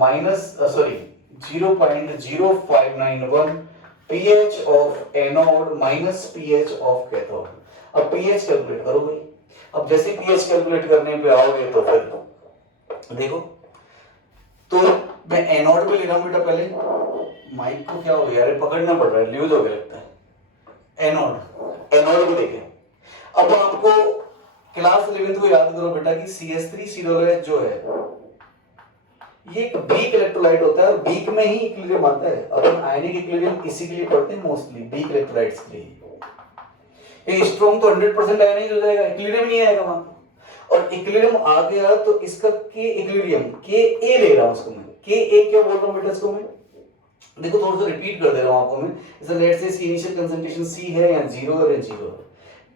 -0.0591 pH of anode minus pH of cathode. अब pH कैलकुलेट करो भाई। अब जैसे pH कैलकुलेट करने पे आओगे तो फिर देखो, तो मैं एनोड पे ले रहा हूं बेटा, पहले माइक को क्या हो गया, अरे पकड़ना पड़ रहा है, लूज हो गया लगता है। एनोड को देखें। अब आपको क्लास 11th को याद करो बेटा कि CH3 COOH जो है ये एक वीक इलेक्ट्रोलाइट होता है, और वीक में ही इक्विलिब्रियम आता है। अपन आयनिक इक्विलिब्रियम इसी के लिए पढ़ते हैं मोस्टली, वीक इलेक्ट्रोलाइट्स के लिए। ये स्ट्रॉन्ग तो 100% आयनाइज हो जाएगा, इक्विलिब्रियम नहीं आएगा वहां। और इक्विलिब्रियम आ गया तो इसका के इक्विलिब्रियम Ka ले रहा हूं उसको मैं, Ka क्या बोल रहा हूं बेटा इसको मैं, देखो थोड़ा सा रिपीट कर दे रहा हूं आपको मैं। जैसे लेट्स से इसकी इनिशियल कंसंट्रेशन C है या 0 है, 0 है।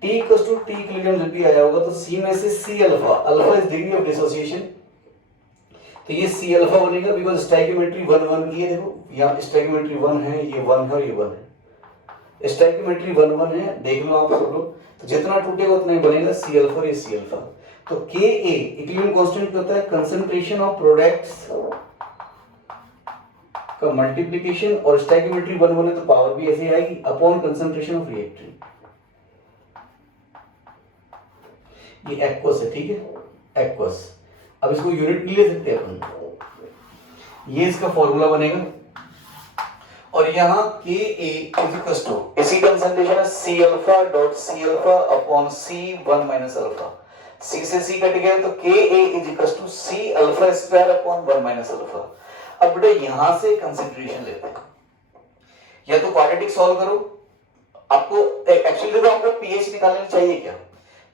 T equals to T equilibrium जब भी आया होगा तो C में से C alpha, alpha is degree of dissociation, तो ये C अल्फा बनेगा बिकॉज़ स्टोइकियोमेट्री 1 1 की है। देखो यहां स्टोइकियोमेट्री 1 है, ये 1 है और ये 1 है। स्टोइकियोमेट्री 1 1 है, देख लो आप सब लोग। तो जितना टूटेगा उतना ही बनेगा C अल्फा और ये C अल्फा। तो Ka इक्विलिब्रियम कांस्टेंट होता है कंसंट्रेशन ऑफ प्रोडक्ट्स का मल्टीप्लिकेशन, और स्टोइकियोमेट्री 1 1 है तो पावर भी ऐसे आएगी अपॉन कंसंट्रेशन ऑफ रिएक्टेंट। ये एक्वस है, ठीक है, एक्वस। अब इसको यूनिट नहीं ले सकते अपन, ये इसका फॉर्मूला बनेगा। और यहाँ के ए इज इक्वल टू, इसकी कंसंट्रेशन है C alpha dot C alpha upon C 1 minus alpha, C से सी कट गया तो K a is equal to C alpha square upon 1 minus alpha. अब बेटा यहां से कंसंट्रेशन लेते हैं, या तो क्वाड्रेटिक सॉल्व करो, आपको एक्चुअली देखो आपको पीएच निकालने चाहिए, क्या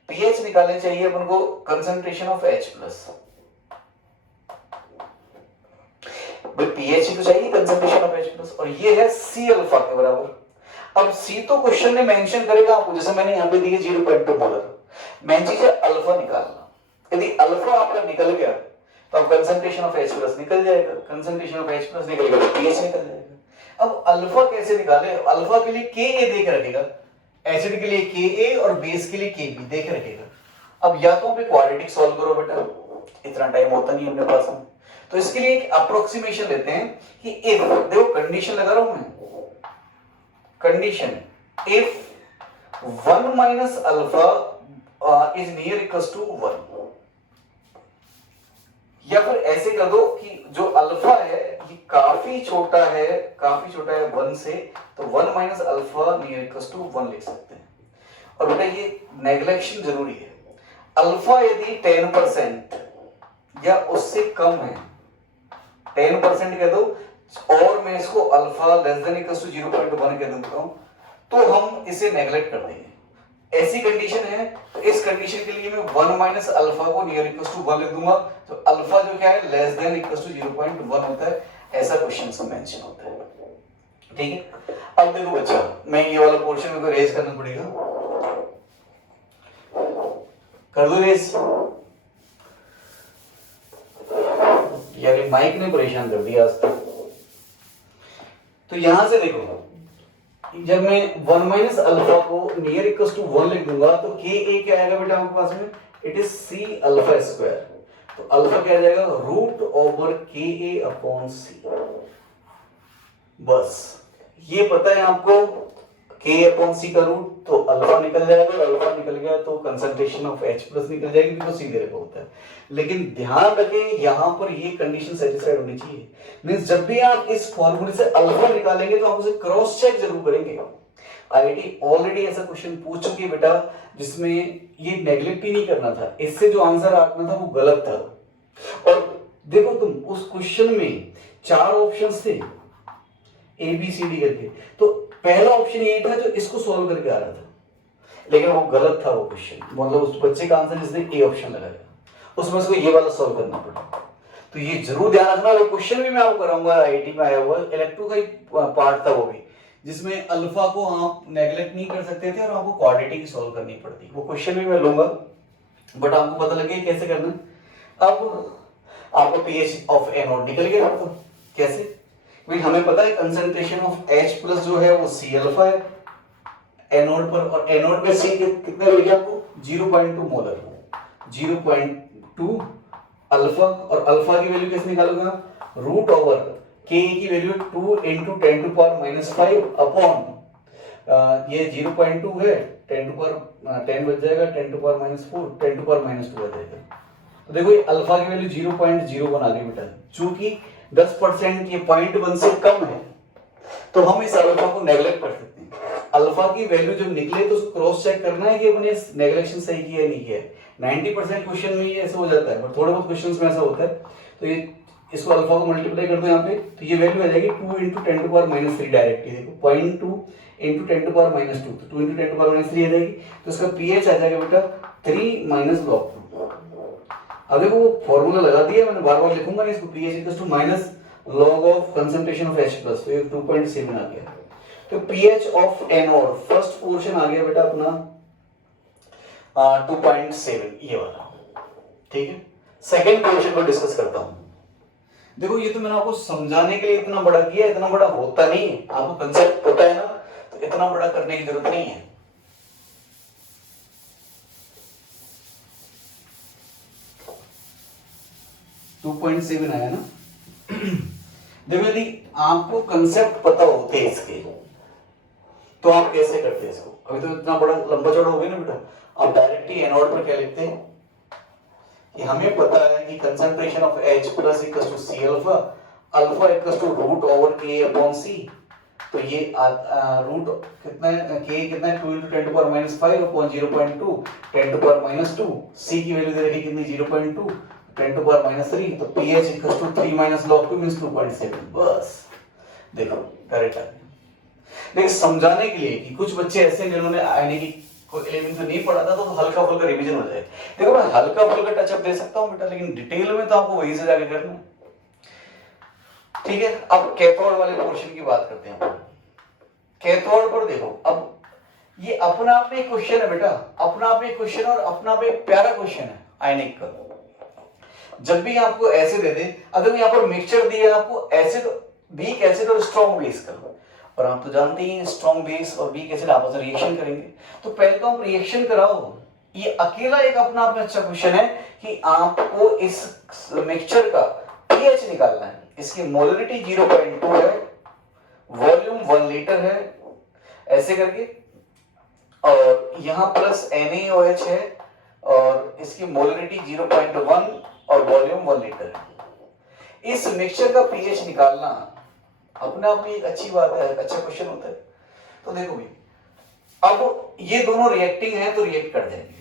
पीएच निकालने चाहिए अपन को concentration of H plus, pH ही तो चाहिए कंसंट्रेशन ऑफ H प्लस, और ये है सी अल्फा के बराबर। अब सी तो क्वेश्चन में मेंशन करेगा आपको, जैसे मैंने यहां पे दी है 0.2 मोलर, मेन चीज है अल्फा निकालना। यदि अल्फा आपका निकल गया तो अब कंसंट्रेशन ऑफ H प्लस निकल जाएगा, कंसंट्रेशन ऑफ H प्लस निकल गया तो पीएच निकल जाएगा। अब अल्फा कैसे निकाले, अल्फा के लिए के ए देख रखेगा, एसिड के लिए के ए और बेस के लिए के बी देख रखेगा। अब या तो आप क्वाड्रेटिक सॉल्व करो बेटा, इतना टाइम होता नहीं अपने पास में, तो इसके लिए एक अप्रोक्सीमेशन लेते हैं कि इफ, देखो कंडीशन लगा रहा हूं मैं, condition if 1 minus alpha is near equal to 1, या फिर ऐसे कर दो कि जो अल्फा है ये काफी छोटा है 1 से, तो 1 minus alpha near equal to 1 लिख सकते हैं। और बेटा ये नेग्लेक्शन जरूरी है, अल्फा यदि 10% या उससे कम है, 10% कह दो, और मैं इसको alpha less than equal to 0.1 कह देता हूं, तो हम इसे नेग्लेक्ट कर देंगे। ऐसी कंडीशन है, तो इस कंडीशन के लिए मैं 1 माइनस अल्फा को नियर इक्वल टू 1 लिख दूंगा, तो अल्फा जो क्या है लेस देन इक्वल टू 0.1 होता है, ऐसा क्वेश्चन में मेंशन होता है। ठीक है, अब देखो बच्चा, मैं ये वाला पोर्शन मेरे को रेज करना पड़ेगा, कर दो रेज। यार माइक ने परेशान कर दिया आज तक। तो यहां से देखो, जब मैं 1 माइनस अल्फा को नियर इक्वल टू 1 लिख दूंगा तो के ए क्या आएगा बेटा आपके पास में, it is C alpha square, तो अल्फा क्या आ जाएगा रूट ओवर के ए अपॉन सी। बस ये पता है आपको, के अपॉन सी का रूट, तो अल्फा निकल जाएगा, अल्फा निकल गया तो कंसंट्रेशन ऑफ H प्लस निकल जाएगी, बिल्कुल सीधे रेखा होता है। लेकिन ध्यान रखें यहां पर ये कंडीशन सेटिस्फाइड होनी चाहिए, मींस जब भी आप इस फॉर्मूले से अल्फा निकालेंगे तो आप उसे क्रॉस चेक जरूर करेंगे। आईआईटी ऑलरेडी ऐसा क्वेश्चन पूछ चुकी है बेटा, जिसमें ये नेग्लेक्ट ही नहीं करना था, इससे जो आंसर आना था वो गलत था। और देखो तुम उस क्वेश्चन में 4 ऑप्शंस थे ए बी सी डी करके, तो पहला ऑप्शन ये था जो इसको सॉल्व करके आ रहा था, लेकिन वो गलत था वो क्वेश्चन, मतलब उस बच्चे का आंसर जिसने ए ऑप्शन लगाया, उसमें उसको ये वाला सॉल्व करना पड़ा। तो ये जरूर ध्यान रखना, वो क्वेश्चन भी मैं आपको कराऊंगा, आईआईटी में आया हुआ इलेक्ट्रो का ही पार्ट था वो भी, जिसमें अल्फा को आप नेग्लेक्ट नहीं कर सकते थे और आपको क्वाड्रेटिक ही सॉल्व करनी पड़ती, वो क्वेश्चन भी मैं लूंगा, बट आपको पता लगे कैसे करना। अब आपको पीएच ऑफ एनोड निकल गया, तो कैसे भाई, हमें पता है कंसंट्रेशन ऑफ H प्लस जो है वो सी अल्फा है एनोड पर, और एनोड पे सी कितने मिल गया आपको 0.2 मोलर, 0.2 अल्फा, और अल्फा की वैल्यू कैसे निकालोगे आप, रूट ओवर के की वैल्यू 2 × 10⁻⁵ अपॉन ये 0.2 है, 10 बच जाएगा, 10⁻⁴, 10⁻² आ जाएगा। तो देखो ये अल्फा की वैल्यू 0.01 आ गई बेटा, चूंकि 10% ये 0.1 से कम है, तो हम इस अल्फा को नेग्लेक्ट कर सकते हैं। अल्फा की वैल्यू जब निकले तो क्रॉस चेक करना है कि अपने नेग्लेक्शन सही किया है नहीं किया है। 90% क्वेश्चन में ये ऐसा हो जाता है, पर थोड़े बहुत क्वेश्चंस में ऐसा होता है। तो ये इसको अल्फा को मल्टीप्लाई कर दो यहाँ पे, तो ये वैल्यू आ जाएगी 2 × 10⁻³ डायरेक्टली, देखो 0.2 × 10⁻², तो 2 × 10⁻³ आ जाएगी, तो इसका पीएच आ जाएगा बेटा 3 - log 2। अब देखो वो फॉर्मूला लगा दिया मैंने, बार बार लिखूंगा नहीं इसको, pH equals to minus log of concentration of H plus, तो ये 2.7 आ गया। तो pH of anode first portion आ गया बेटा अपना 2.7 ये वाला, ठीक है। सेकंड पोर्शन को डिस्कस करता हूं। देखो ये तो मैंने आपको समझाने के लिए इतना बड़ा किया, इतना बड़ा होता नहीं है, आपको कंसेप्ट पता है ना, तो इतना बड़ा करने की जरूरत नहीं है। टू 2.7 आया ना। देखो यदि आपको कंसेप्ट पता होते इसके तो आप कैसे करते इसको, अभी तो इतना बड़ा लंबा चौड़ा हो गया ना बेटा, आप डायरेक्ट ही एनोड पर क्या लिखते हैं कि हमें पता है कि concentration of H plus equals to C alpha, alpha equals to root over K upon C, तो ये रूट कितना है, k कितना है 2 × 10⁻5 अपॉन 0.2 10⁻², c की वैल्यू दे रखी कितनी 0.2 10⁻3, तो pH equals to 3 - log 2 means 2.7। बस देखो करेक्ट है। लेकिन समझाने के लिए कि कुछ बच्चे ऐसे हैं जिन्होंने यानी कि कोई 11th में नहीं पढ़ा था, तो हल्का फुल्का रिवीजन हो जाए। देखो मैं हल्का फुल्का टचअप दे सकता हूँ बेटा, लेकिन डिटेल में तो आपको वहीं से जाके करना है। ठीक है, अब कैथोड वाले पोर्शन की बात करते हैं। कैथोड पर देखो, अब ये अपना आप में क्वेश्चन है बेटा, अपना आप में क्वेश्चन और अपना आप एक प्यारा क्वेश्चन है आयनिक का। जब भी आपको एसिड दे दे, अगर यहाँ पर मिक्सचर दिया आपको एसिड, वीक एसिड और स्ट्रॉन्ग बेस का, और आप तो जानते ही हैं स्ट्रॉन्ग बेस और वीक एसिड आपस में रिएक्शन करेंगे, तो पहले तो आप रिएक्शन कराओ। ये अकेला एक अपना आप में अच्छा क्वेश्चन है कि आपको इस मिक्सचर का पीएच निकालना है। इसकी मोलरिटी 0.2 है, वॉल्यूम 1 लीटर है, ऐसे करके, और यहां प्लस NaOH है और इसकी मोलरिटी 0.1 और वॉल्यूम 1 लीटर है। इस मिक्सचर का पीएच निकालना अपने आप में एक अच्छी बात है, अच्छा क्वेश्चन होता है। तो देखो भाई, अब ये दोनों रिएक्टिंग है तो रिएक्ट कर जाएंगे,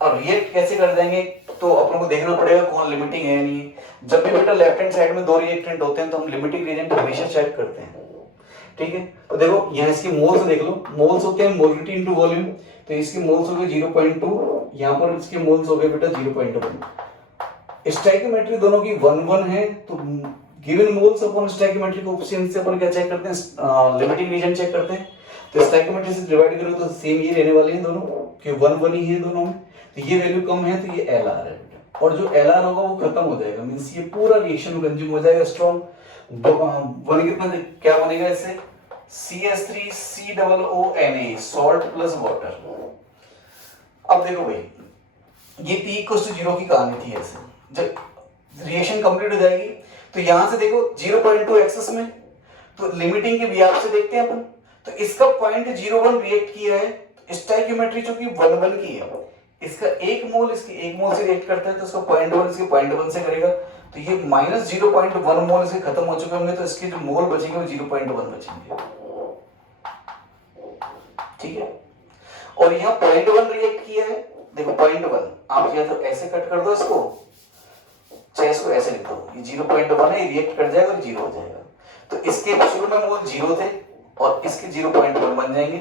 और रिएक्ट कैसे कर जाएंगे तो अपन को देखना पड़ेगा कौन लिमिटिंग है नहीं। जब भी बेटा लेफ्ट हैंड साइड में दो रिएक्टेंट होते हैं तो हम लिमिटिंग रिएजेंट हमेशा चेक करते हैं। ठीक है, तो देखो यहाँ इसकी मोल्स देख लो, मोल्स होते हैं मोलरिटी इनटू वॉल्यूम, तो इसकी मोल्स हो गए 0.2, यहाँ पर इसके मोल्स हो गए बेटा 0.1। स्टोइकियोमेट्री दोनों की 1 है, तो given moles upon stoichiometric coefficient से अपन क्या चेक करते हैं, लिमिटिंग रीजन चेक करते हैं। तो स्टोइकियोमेट्री से डिवाइड करो तो सेम ये रहने वाले हैं दोनों, कि 1 ही है दोनों में। तो ये वैल्यू कम है तो ये LR है, और जो LR होगा वो खत्म हो जाएगा, मींस ये पूरा रिएक्शन में कंज्यूम हो जाएगा स्ट्रॉन्ग। वन कितना क्या बनेगा इससे, CH3COONA सॉल्ट प्लस वाटर। अब देखो भाई, ये P = 0 की कहानी थी। ऐसे जब रिएक्शन कंप्लीट हो जाएगी तो यहां से देखो 0.2 एक्सेस में, तो लिमिटिंग के बिहाफ से देखते हैं अपन, तो इसका 0.01 रिएक्ट किया है, स्टोइकियोमेट्री जो कि 1 की है, इसका 1 मोल इसके 1 मोल से रिएक्ट करता है, तो इसका 0.1 इसके 0.1 से करेगा, तो ये -0.1 मोल इसके खत्म हो चुके होंगे, तो इसके जो मोल बचेंगे वो 0.1 बचेंगे। ठीक है, और यहाँ 0.1 रिएक्ट किया है, देखो 0.1 आप या तो ऐसे कट कर दो इसको, चाहे इसको ऐसे लिख दो, ये 0.1 है, रिएक्ट कर जाएगा और 0 हो जाएगा। तो इसके शुरू में मोल 0 थे और इसके 0.1 बन जाएंगे,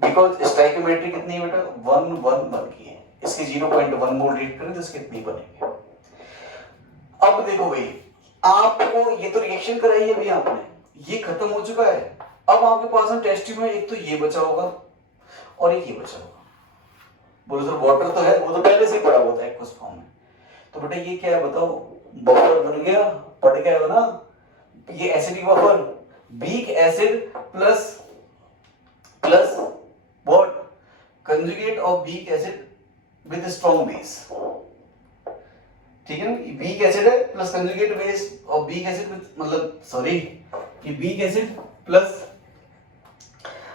बिकॉज स्टोइकियोमेट्री कितनी है बेटा 1 की है, इसके 0.1 मोल रिएक्ट करें तो इसके कितनी बनेंगे। अब देखो भाई, आपको ये तो रिएक्शन कराई है अभी आपने, ये खत्म हो चुका है। अब आपके पास में टेस्ट ट्यूब में एक तो ये बचा होगा और एक ये बचा होगा। बोलो सर वाटर तो है, वो तो पहले से ही पड़ा हुआ था एक्वस फॉर्म में, तो बेटा ये क्या है बताओ, बफर बन गया, पड़ गया है ना, ये acidic buffer, weak acid plus what, conjugate of weak acid with strong base. ठीक है ना, वीक एसिड है plus conjugate base of weak acid with, मतलब सॉरी, ये weak acid plus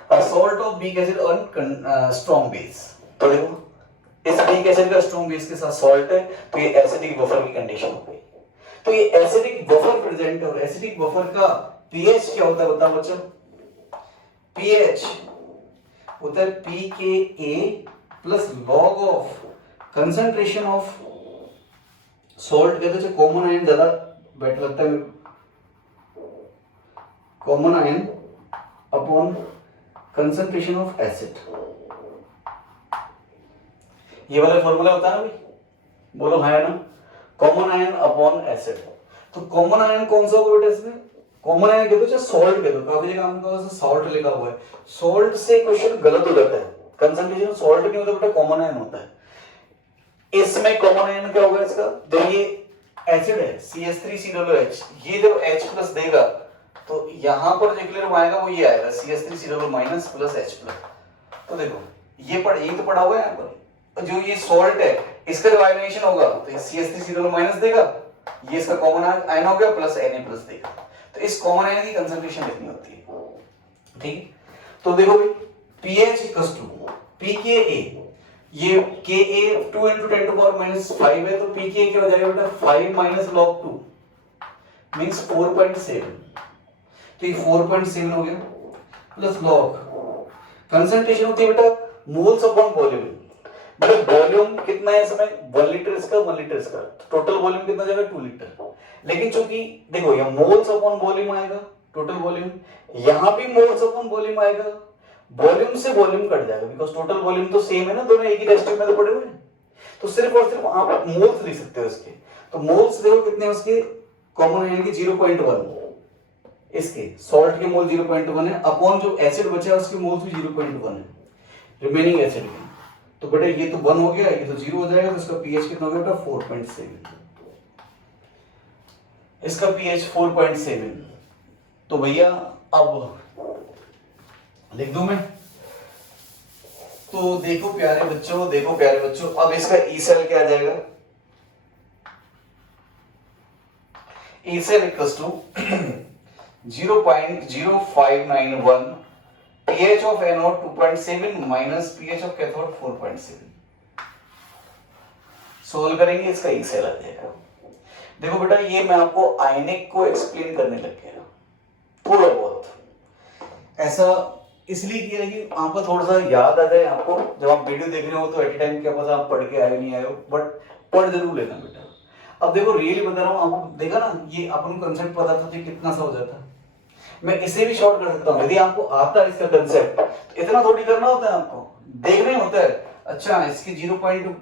salt of weak acid on strong base. तो देखो इस weak acid का स्ट्रॉन्ग बेस के साथ सॉल्ट है, तो ये एसिडिक बफर की कंडीशन हो गई। तो ये एसिडिक बफर प्रेजेंट है, और एसिडिक बफर का पीएच क्या होता है बताओ बच्चों, पीएच होता है pKa plus log of concentration of salt, कहते हैं कॉमन आयन ज्यादा बेटर लगता है, common ion upon concentration of acid. ये वाला फॉर्मूला होता है ना भाई, बोलो हाँ ना, कॉमन आयन अपॉन एसिड। तो कॉमन आयन कौन सा होगा बेटा इसमें, कॉमन आयन कह दो चाहे सॉल्ट कह दो, काफी जगह हमको सॉल्ट लिखा हुआ है, सॉल्ट से क्वेश्चन गलत हो जाता है, कंसंट्रेशन सॉल्ट नहीं होता बेटा, कॉमन आयन होता है। इसमें कॉमन आयन क्या होगा इसका, जब ये एसिड है CH3COOH, ये जब H+ देगा तो यहां पर जो इक्विलिब्रियम आएगा वो ये आएगा CH3COO- प्लस H+। तो देखो ये तो पड़ा हुआ है यहाँ पर, जो ये सॉल्ट है इसका जब आयनाइजेशन होगा तो ये CH3COO- देगा, ये इसका कॉमन आयन हो गया प्लस Na+ देगा, तो इस कॉमन आयन की कंसंट्रेशन कितनी होती है। ठीक, तो देखो भाई pH = pKa, ये Ka 2 × 10⁻5 है, तो pKa क्या हो जाएगा बेटा 5 - log 2 मींस 4.7, तो ये 4.7 हो गया। Plus log. कंसंट्रेशन होती है बेटा मोल्स अपॉन वॉल्यूम। मतलब वॉल्यूम कितना है इसमें 1 लीटर इसका 1 लीटर इसका, टोटल वॉल्यूम कितना जाएगा 2 लीटर। लेकिन चूंकि देखो ये मोल्स अपॉन वॉल्यूम आएगा टोटल वॉल्यूम, यहां भी मोल्स अपॉन वॉल्यूम आएगा, वॉल्यूम से वॉल्यूम कट जाएगा बिकॉज टोटल वॉल्यूम तो सेम है ना, दोनों एक ही रेशियो में तो पड़े हुए हैं, तो सिर्फ और सिर्फ आप मोल्स लिख सकते हो इसके। तो मोल्स देखो कितने उसके कॉमन है कि 0.1, इसके सॉल्ट के मोल 0.1 है, अपॉन जो एसिड बचा है उसके मोल्स भी 0.1 है रिमेनिंग एसिड के। तो बेटा ये तो 1 हो गया, ये तो 0 हो जाएगा, तो इसका पीएच कितना हो गया बेटा 4.7, इसका पीएच 4.7। तो भैया अब लिख दूं मैं, तो देखो प्यारे बच्चों, देखो प्यारे बच्चों, अब इसका ई सेल क्या आ जाएगा, E cell equals to 0.0591 pH of anode 2.7 minus pH of cathode 4.7। Solve करेंगे इसका ई सेल आ जाएगा। देखो बेटा ये मैं आपको आयनिक को एक्सप्लेन करने लग गया थोड़ा बहुत, ऐसा इसलिए किया है कि आपको थोड़ा सा याद आ जाए, आपको जब आप वीडियो देख रहे हो तो एट टाइम क्या पता आप पढ़ के आए नहीं आए हो, बट पढ़ जरूर लेना बेटा। अब देखो रियली बता रहा हूँ आपको, देखा ना ये अपन को कंसेप्ट पता था तो कितना सा हो जाता, मैं इसे भी शॉर्ट कर सकता हूँ यदि आपको आता है इसका कंसेप्ट, तो इतना थोड़ी करना होता है, आपको देखना ही होता है। अच्छा इसकी 0.2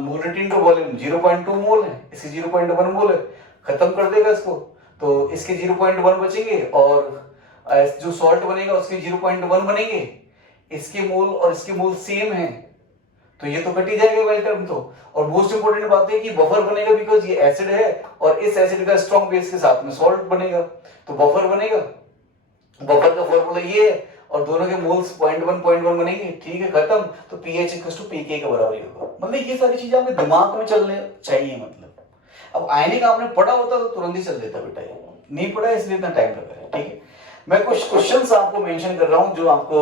मोल टू वॉल्यूम 0.2 मोल है, इसकी 0.1 मोल है, खत्म कर देगा इसको, तो इसके 0.1 बचेंगे और जो सॉल्ट बनेगा उसके 0.1 बनेंगे, इसके मोल और इसके मोल सेम है, तो ये तो कट ही जाएगा वेल टर्म तो। और मोस्ट इंपोर्टेंट बात है कि बफर बनेगा बिकॉज ये एसिड है और इस एसिड का स्ट्रॉन्ग बेस के साथ में सॉल्ट बनेगा, तो बफर बनेगा, बफर का फॉर्मूला ये है और दोनों के मोल्स 0.1 बनेंगे, ठीक है खत्म। तो पीएच इक्वल्स टू पीके के बराबर होगा। मतलब ये सारी चीजें आपके दिमाग में चलने चाहिए, मतलब अब आयनिक आपने पढ़ा होता तो तुरंत ही चल देता बेटा, ये नहीं पढ़ा इसलिए इतना टाइम लगा है, ठीक है। मैं कुछ क्वेश्चंस आपको मेंशन कर रहा हूं जो आपको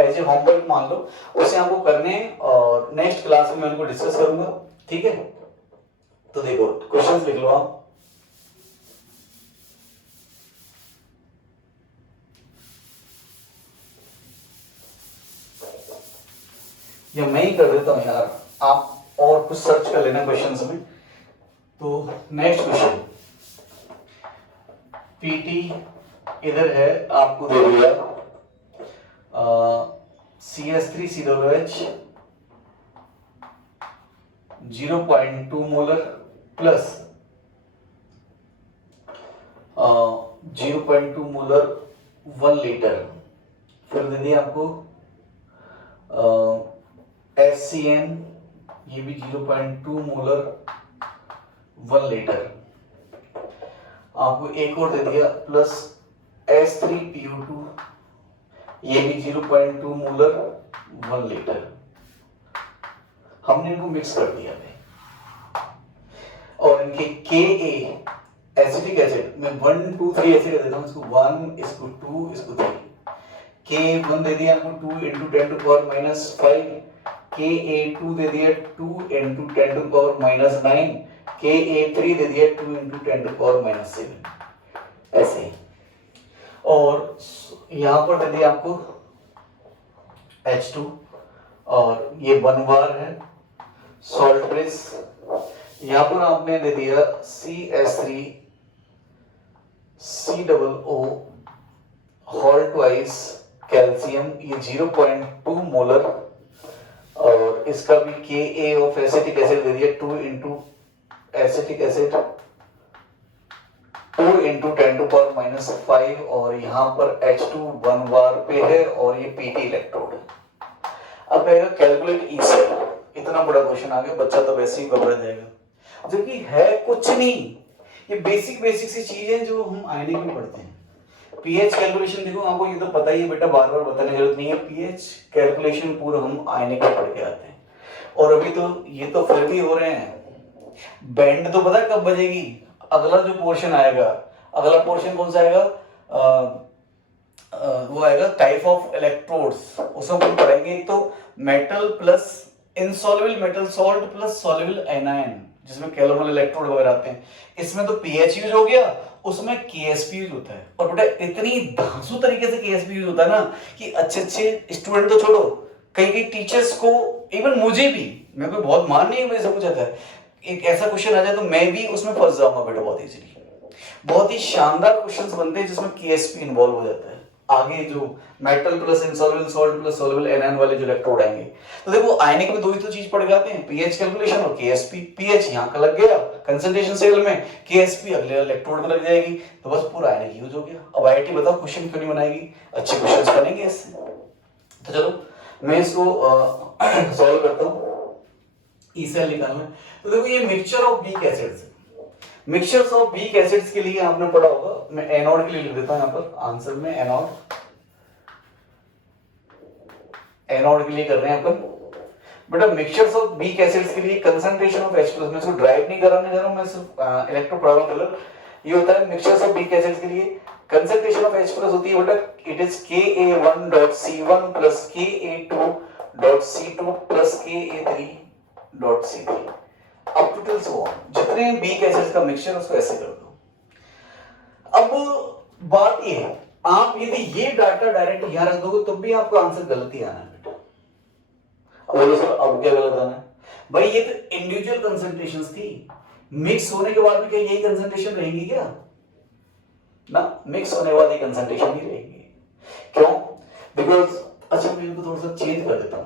एज ए होमवर्क मान लो उसे आपको करने हैं और नेक्स्ट क्लास में मैं उनको डिस्कस करूंगा, ठीक है। तो देखो क्वेश्चंस लिख लो आप। या मैं ही कर देता हूं यार, आप और कुछ सर्च कर लेना क्वेश्चंस में। तो नेक्स्ट क्वेश्चन पीटी इधर है, आपको दे दिया CH3COOH 0.2 molar plus 0.2 molar 1 litre, फिर दे दिया आपको HCN ये भी 0.2 मोलर 1 लीटर, आपको एक और दे दिया प्लस H3PO2 ये भी 0.2 मोलर 1 लीटर, हमने इनको मिक्स कर दिया है और इनके Ka एसिटिक एसिड में 1 2 3 ऐसे कर देता हूं, इसको 1 इसको 2 इसको 3, Ka1 दे दिया आपको 2 × 10⁻⁵, Ka2 दे दिया 2 × 10⁻⁹, Ka3 दे दिया 2 × 10⁻⁷, ऐसे ही। और यहां पर दे दिया आपको H2 और ये 1 बार है सॉल्ट ब्रिज, यहां पर आपने दे दिया CH3 COO whole twice calcium ये 0.2 मोलर और इसका भी Ka ऑफ एसिटिक एसिड दे दिया 2 × एसिटिक एसिड 2 × 10⁻⁵ और यहाँ पर H2 1 बार पे है और ये Pt इलेक्ट्रोड है। अब कहेगा कैलकुलेट ई सेल, इतना बड़ा क्वेश्चन आ गया, बच्चा तो वैसे ही घबरा जाएगा, जबकि है कुछ नहीं, ये बेसिक सी चीज है जो हम आयनिक में पढ़ते हैं। पीएच कैलकुलेशन देखो, आपको ये तो पता ही है बेटा, बार बार बताने की जरूरत नहीं है, पीएच कैलकुलेशन पूरा हम आयनिक में पढ़ के आते हैं। और अभी तो ये तो फिर भी हो रहे हैं, बैंड तो पता है कब बजेगी, अगला जो पोर्शन आएगा, अगला पोर्शन कौन सा आएगा, वो आएगा टाइप ऑफ इलेक्ट्रोड्स, उसमें हम पढ़ेंगे तो metal plus insoluble metal salt plus soluble anion जिसमें कैलोमल इलेक्ट्रोड वगैरह आते हैं, इसमें तो पीएच यूज हो गया उसमें KSP यूज होता है। और बेटा इतनी धांसू तरीके से KSP यूज होता है ना कि अच्छे अच्छे स्टूडेंट तो छोड़ो, कई कई टीचर्स को, इवन मुझे भी, मेरे को बहुत मान नहीं है, मुझे सब कुछ आता है, एक ऐसा क्वेश्चन आ जाए तो मैं भी उसमें फंस जाऊंगा बेटा बहुत इजीली। बहुत ही शानदार क्वेश्चंस बनते हैं जिसमें KSP इन्वॉल्व हो जाता है। आगे जो metal plus insoluble salt plus soluble anion वाले जो इलेक्ट्रोड आएंगे, तो देखो आयनिक में दो ही तो चीज पड़ जाते हैं, पीएच कैलकुलेशन और KSP। पीएच यहाँ का लग गया कंसंट्रेशन सेल में, KSP अगले इलेक्ट्रोड में लग जाएगी, तो बस पूरा आयनिक यूज हो गया। अब IIT बताओ क्वेश्चन क्यों नहीं बनाएगी, अच्छे क्वेश्चंस बनेंगे इससे। तो चलो मैं इसको सॉल्व करता हूँ। ई सेल निकालना है, तो देखो ये मिक्सचर ऑफ वीक एसिड्स है। मिक्सचर्स ऑफ वीक एसिड्स के लिए आपने पढ़ा होगा, मैं एनोड के लिए लिख देता हूं यहां पर आंसर में, एनोड के लिए कर रहे हैं अपन। बेटा मिक्सचर्स ऑफ वीक एसिड्स के लिए कंसंट्रेशन ऑफ H+, मैं इसको ड्राइव नहीं कराने जा रहा हूं, मैं सिर्फ इलेक्ट्रो पढ़ा रहा हूं कलर। ये होता है मिक्सचर्स ऑफ वीक एसिड्स के लिए कंसंट्रेशन ऑफ H+ होती है बेटा, it is Ka1.C1 plus Ka2.C2 plus Ka3.C3 up to till so on. जितने वीक एसिड्स का मिक्सचर उसको ऐसे कर दो। अब बात ये है, आप यदि ये डाटा डायरेक्ट यहां रख दोगे तो भी आपको आंसर गलत ही आना है बेटा। बोलो सर अब क्या गलत आना है? भाई ये तो इंडिविजुअल कंसंट्रेशंस थी, मिक्स होने के बाद भी क्या यही कंसंट्रेशन रहेंगी क्या? ना, मिक्स होने के बाद ये कंसंट्रेशन नहीं रहेंगी। क्यों? बिकॉज अच्छा मैं इनको थोड़ा सा चेंज कर देता हूं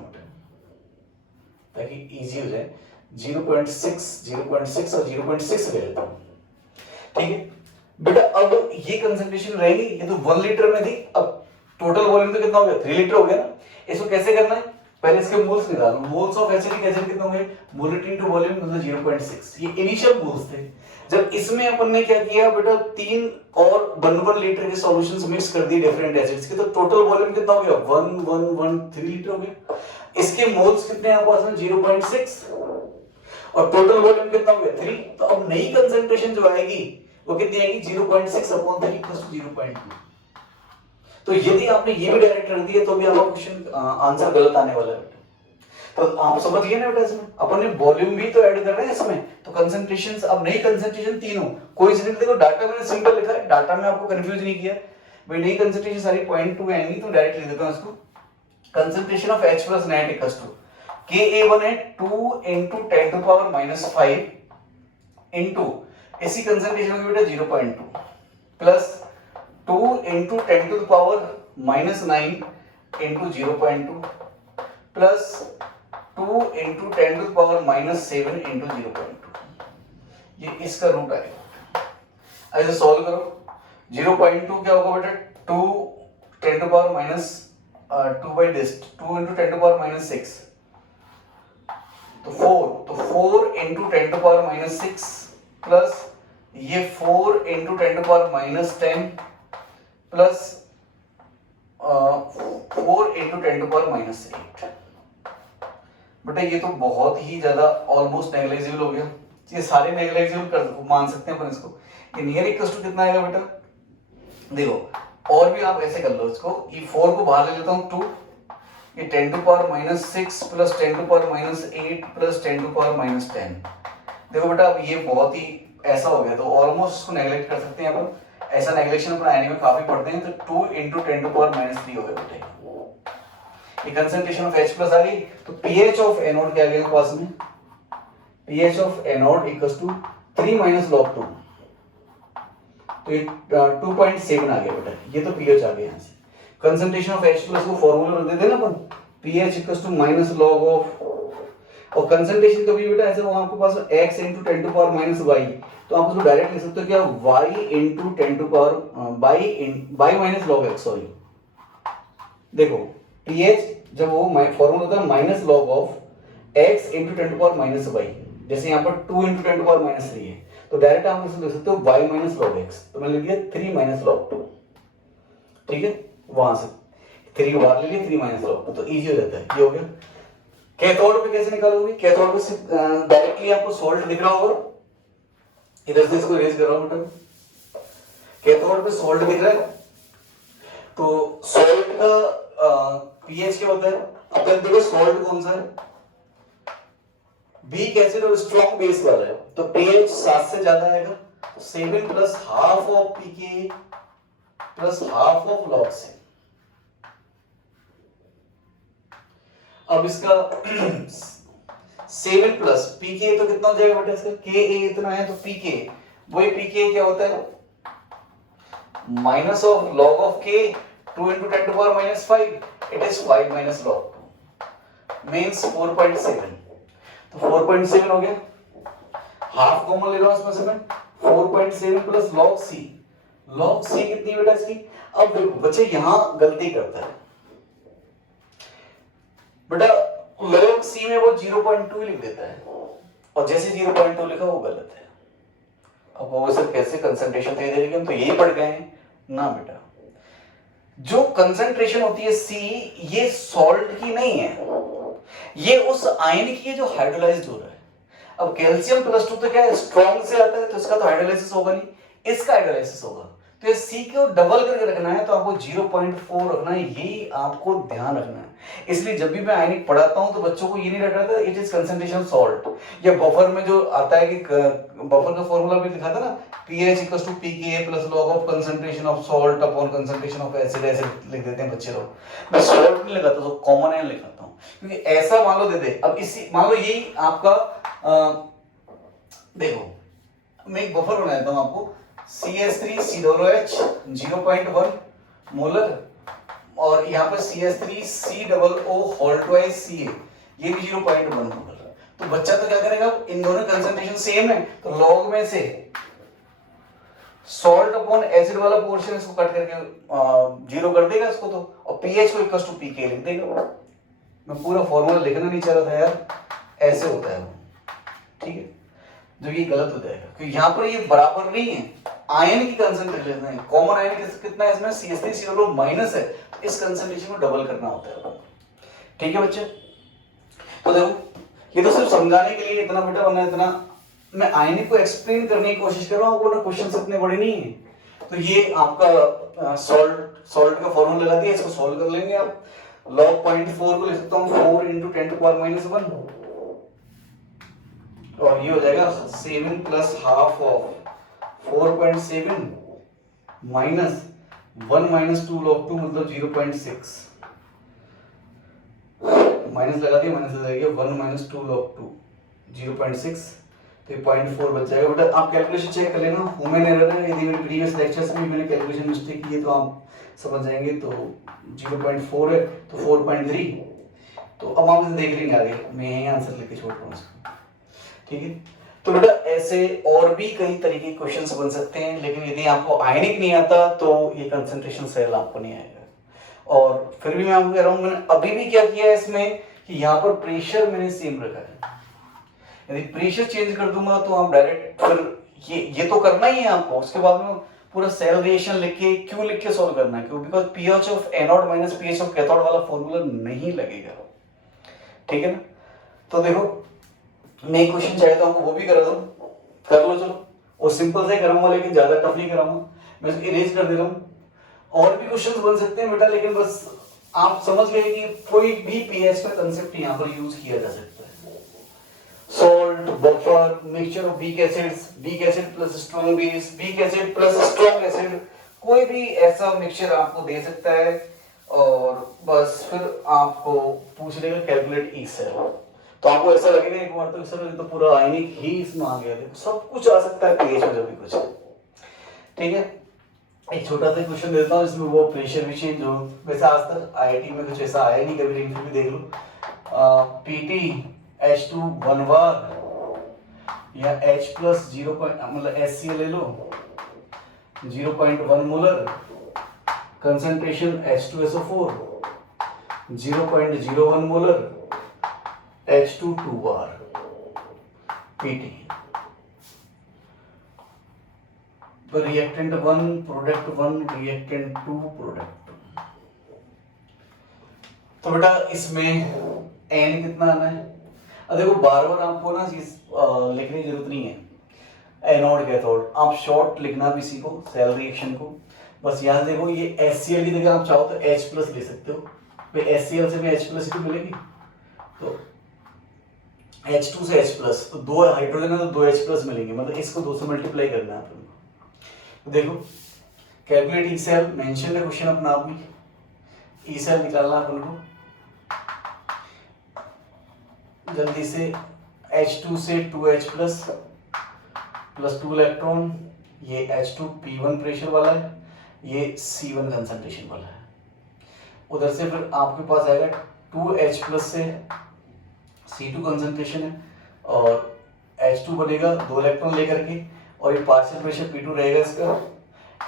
ताकि इजी हो जाए। 0.6, 0.6 और 0.6 ले लेता हूं, ठीक है बेटा। अब ये कंसंट्रेशन रहेगी, ये तो 1 लीटर में थी, अब टोटल वॉल्यूम तो कितना हो गया, 3 लीटर हो गया ना। इसको कैसे करना है, पहले इसके मोल्स निकालो। मोल्स ऑफ एसिटिक एसिड कितने होंगे, मोलिटी इनटू वॉल्यूम मतलब 0.6, ये इनिशियल मोल्स थे। जब इसमें अपन ने क्या किया बेटा, 3 और 1 लीटर के सॉल्यूशंस मिक्स कर दिए डिफरेंट एसिड्स के, तो टोटल वॉल्यूम कितना हो गया, 1 लीटर हो गया। इसके मोल्स कितने हैं आपके पास में, 0.6, और टोटल वॉल्यूम कितना हो गया, 3। तो अब नई कंसंट्रेशन जो आएगी वो कितनी आएगी, 0.6 अपॉन 3 इक्वल्स टू 0.2। तो यदि आपने ये भी डायरेक्ट रख दिया तो भी आपका क्वेश्चन आंसर गलत आने वाला है। तो आप समझ गए ना बेटा, इसमें अपन ने वॉल्यूम भी तो ऐड कर रहे हैं इसमें, तो कंसंट्रेशंस, अब नई कंसंट्रेशन 3 हो, कोइंसिडेंट देखो डाटा मैंने सिंपल लिखा है, डाटा में आपको कंफ्यूज नहीं किया भाई, नई कंसंट्रेशन सारी 0.2 आएंगी, तो डायरेक्ट लिख देता हूं इसको। Concentration of H+ net equals to Ka1 है 2 into 10 to power minus 5 into इसी कंसंट्रेशन में बेटा 0.2 plus 2 into 10 to the power minus 9 into 0.2 plus 2 into 10 to the power minus 7 into 0.2। ये इसका रूट आएगा, ऐसे सॉल्व करो। 0.2 क्या होगा बेटा, 2 10 to power minus 2 by this 2 into 10 to power minus 6, तो 4 into 10 to power minus 6 plus ये 4 into 10 to power minus 10 plus 4 into 10 to power minus 8। बेटा ये तो बहुत ही ज्यादा ऑलमोस्ट नेग्लिजिबल हो गया, ये सारे नेग्लिजिबल कर मान सकते हैं अपन इसको। ये नियर इक्वल्स टू कितना आएगा बेटा, देखो और भी आप ऐसे कर लो इसको, ये 4 को बाहर ले लेता हूँ 2, ये 10 to power minus 6 plus 10 to power minus 8 plus 10 to power minus 10। देखो बेटा अब ये बहुत ही ऐसा हो गया, तो ऑलमोस्ट इसको नेग्लेक्ट कर सकते हैं अपन, ऐसा नेग्लेक्शन अपन आईनी में काफी पढ़ते हैं। तो 2 into 10 to power minus 3 हो गया बेटा, ये कंसंट्रेशन ऑफ H+ आ गई। तो pH ऑफ एनोड क्या आ गया पास में, pH of anode equals to 3 minus log 2, तो ये 2.7 आ गया बेटा, ये तो pH आ गया यहाँ से। कंसंट्रेशन ऑफ H+ को फॉर्मूला रख देते हैं ना अपन, pH equals to minus log of, और कंसंट्रेशन कभी बेटा ऐसे वो आपके पास x into 10 to power minus y, तो आप उसको डायरेक्ट लिख सकते हो क्या, y into 10 to power y minus log x, sorry. देखो pH जब वो फॉर्मूला होता है minus log of x into 10 to power minus y, जैसे यहाँ पर 2 into 10 to power minus 3 है, तो डायरेक्ट आप उसको लिख सकते हो y minus log x, तो मैंने लिख दिया 3 minus log 2, ठीक है। वहां से 3 बार ले लिए, 3 minus log 2, तो इजी हो जाता है। ये हो गया। कैथोड पे कैसे निकालोगे, कैथोड पे डायरेक्टली आपको सॉल्ट दिख रहा होगा, इधर से इसको रेज कर रहा हूं बेटा, कैथोड पे सॉल्ट दिख रहा है, तो सॉल्ट का पीएच क्या होता है, अब तक देखो सॉल्ट कौन सा है, वीक एसिड और स्ट्रॉन्ग बेस वाला है, तो पीएच 7 से ज्यादा आएगा, 7 plus half of pK plus half of log से। अब इसका 7 प्लस पीके तो कितना हो जाएगा बेटा इसका, के ए इतना है तो पीके, वही पीके क्या होता है माइनस ऑफ लॉग ऑफ के 2 into 10 to power minus 5, it is 5 minus log 2 means 4.7। तो 4.7 हो गया, हाफ कॉमन ले लो इसमें से मैं, 4.7 plus log c. Log c कितनी बेटा इसकी, अब देखो बच्चे यहां गलती करता है बेटा, लॉग सी में वो 0.2 लिख देता है और जैसे 0.2 लिखा वो गलत है। अब वो सर कैसे कंसंट्रेशन दे देंगे, हम तो यही पढ़ गए हैं ना बेटा। जो कंसंट्रेशन होती है सी, ये सॉल्ट की नहीं है, ये उस आयन की है जो हाइड्रोलाइज्ड हो रहा है। अब कैल्शियम +2 तो क्या है, स्ट्रॉन्ग से आता है, तो इसका तो हाइड्रोलाइसिस होगा नहीं, इसका हाइड्रोलाइसिस होगा। तो ये सी को डबल करके रखना है, तो आपको 0.4 रखना है, यही आपको ध्यान रखना है। इसलिए जब भी मैं आयनिक पढ़ाता हूं तो बच्चों को ये नहीं रखना था इट इज कंसंट्रेशन सॉल्ट, या बफर में जो आता है कि बफर का फॉर्मूला भी लिखा था ना, pH = pKa plus log of concentration of salt upon concentration of acid, ऐसे लिख देते हैं बच्चे लोग। मैं सॉल्ट नहीं लगाता, तो कॉमन आयन लिखाता हूं, क्योंकि ऐसा मान लो दे दे। अब इसी मान लो यही आपका देखो मैं एक बफर बनाता हूं आपको, CH3COOH 0.1 मोलर, और यहाँ पर CH3COO होल ट्वाइस Ca, ये भी 0.1 मोलर। तो बच्चा तो क्या करेगा, इन दोनों कंसंट्रेशन सेम है, तो लॉग में से सॉल्ट अपॉन एसिड वाला पोर्शन इसको कट करके 0 कर देगा इसको, तो और pH को = pK लिख देगा। मैं पूरा फॉर्मूला लिखना नहीं चाह रहा था यार, ऐसे होता है वो, ठीक है, जो ये गलत हो जाएगा क्योंकि यहाँ पर ये बराबर नहीं है, आयन की कंसंट्रेशन है, कॉमन आयन कितना है इसमें, CH3COO माइनस है, तो इस कंसंट्रेशन को डबल करना होता है, ठीक है बच्चे। तो देखो ये तो सिर्फ समझाने के लिए इतना बेटा बना, इतना मैं आयनिक को एक्सप्लेन करने की कोशिश कर रहा हूँ, ना क्वेश्चन इतने बड़े नहीं है। तो ये आपका सॉल्ट का फॉर्मूला लगा दिया, इसको सॉल्व कर लेंगे आप। log 0.4 को लिख सकता हूँ 4 × 10⁻⁻1, और ये हो जाएगा 7 plus half of 4.7 minus 1 - 2 log 2 मतलब 0.6, माइनस लगा दिया, माइनस लगाइए 1 - 2 log 2 0.6, तो 0.4 बच जाएगा। बेटा आप कैलकुलेशन चेक कर लेना, ह्यूमन एरर है, यदि मेरे प्रीवियस लेक्चर्स में मैंने कैलकुलेशन मिस्टेक की है तो आप समझ जाएंगे। तो 0.4 है तो 4.3, तो अब आप इसे देख लेंगे आगे, मैं यही आंसर लेके छोड़ रहा हूँ इसको, ठीक है। तो बेटा ऐसे और भी कई तरीके के क्वेश्चंस बन सकते हैं, लेकिन यदि आपको आयनिक नहीं आता तो ये कंसंट्रेशन सेल आपको नहीं आएगा। और फिर भी मैं आपको कह रहा हूँ, मैंने अभी भी क्या किया है इसमें कि यहाँ पर प्रेशर मैंने सेम रखा है, यदि प्रेशर चेंज कर दूंगा तो आप डायरेक्ट फिर ये तो करना ही है आपको, उसके बाद में पूरा सेल रिएक्शन लिख के क्यों लिख के सॉल्व करना है, क्यों, because pH of anode minus pH of cathode वाला फॉर्मूला नहीं लगेगा, ठीक है ना। तो देखो मैं क्वेश्चन चाहता हूँ वो भी करा दो, कर लो चलो, वो सिंपल से कराऊंगा लेकिन ज्यादा टफ नहीं कराऊंगा, मैं इसको इरेज कर दे रहा हूँ। और भी क्वेश्चंस बन सकते हैं बेटा, लेकिन बस आप समझ गए कि कोई भी pH का कंसेप्ट यहाँ पर यूज किया जा सकता है। Salt, buffer, mixture of weak acids, weak acid plus strong base, weak acid plus strong acid, कोई भी ऐसा मिक्सचर आपको दे सकता है, और बस फिर आपको पूछ लेगा कैलकुलेट ई सेल, तो आपको ऐसा लगेगा एक बार तो सर ये तो पूरा आयनिक ही इसमें आ गया, देखो सब कुछ आ सकता है pH में, जो भी कुछ, ठीक है। एक छोटा सा क्वेश्चन देता हूँ, इसमें वो प्रेशर भी चेंज हो, वैसे आज तक आईआईटी में कुछ ऐसा आया नहीं कभी, लेकिन फिर भी देख लो, PT H2 1 बार या H प्लस 0 मतलब HCl ले लो 0.1 molar, concentration H2SO4 0.01 molar, H2 2 बार PT, reactant 1 product 1 reactant 2 product 2। तो बेटा इसमें N कितना आना है, अब देखो बार बार आपको ना लिखने की जरूरत नहीं है, एनोड कैथोड आप शॉर्ट लिखना भी सीखो सेल रिएक्शन को। बस यहाँ देखो ये HCl की जगह आप चाहो तो H प्लस ले सकते हो, भाई HCl से भी H प्लस ही तो मिलेगी, तो H2 से H प्लस, तो दो हाइड्रोजन है तो दो H प्लस मिलेंगे, मतलब इसको 2 से मल्टीप्लाई करना है अपन को। तो देखो कैलकुलेट ई सेल, मेंशन है क्वेश्चन अपना आप में, ई सेल निकालना अपन को जल्दी से। H2 से 2H प्लस प्लस 2 इलेक्ट्रॉन, ये H2 P1 प्रेशर वाला है, ये C1 कंसंट्रेशन वाला है। उधर से फिर आपके पास आएगा 2H प्लस से C2 कंसंट्रेशन है, और H2 बनेगा 2 इलेक्ट्रॉन लेकर के, और ये पार्शियल प्रेशर P2 रहेगा इसका,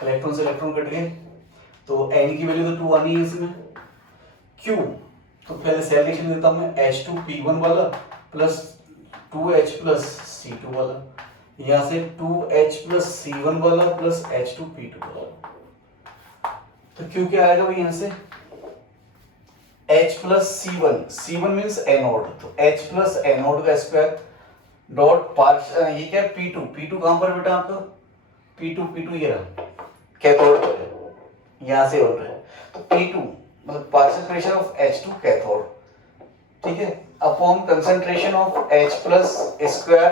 इलेक्ट्रॉन से इलेक्ट्रॉन कट गए, तो N की वैल्यू तो 2 आनी है इसमें। Q, तो पहले सेल रिएक्शन देता हूं मैं, H2 P1 वाला प्लस 2H प्लस C2 वाला, यहाँ से 2H प्लस C1 वाला प्लस H2 P2 वाला। तो Q क्या आएगा भाई यहाँ से, H plus C1, C1 means anode, तो H प्लस एनोड का स्क्वायर डॉट पार्श, ये क्या है P2, P2 कहां पर बेटा आपका, P2 ये रहा कैथोड पर है, यहाँ से हो रहा है, तो P2 मतलब partial pressure of H2 cathode, ठीक है, upon concentration of H plus square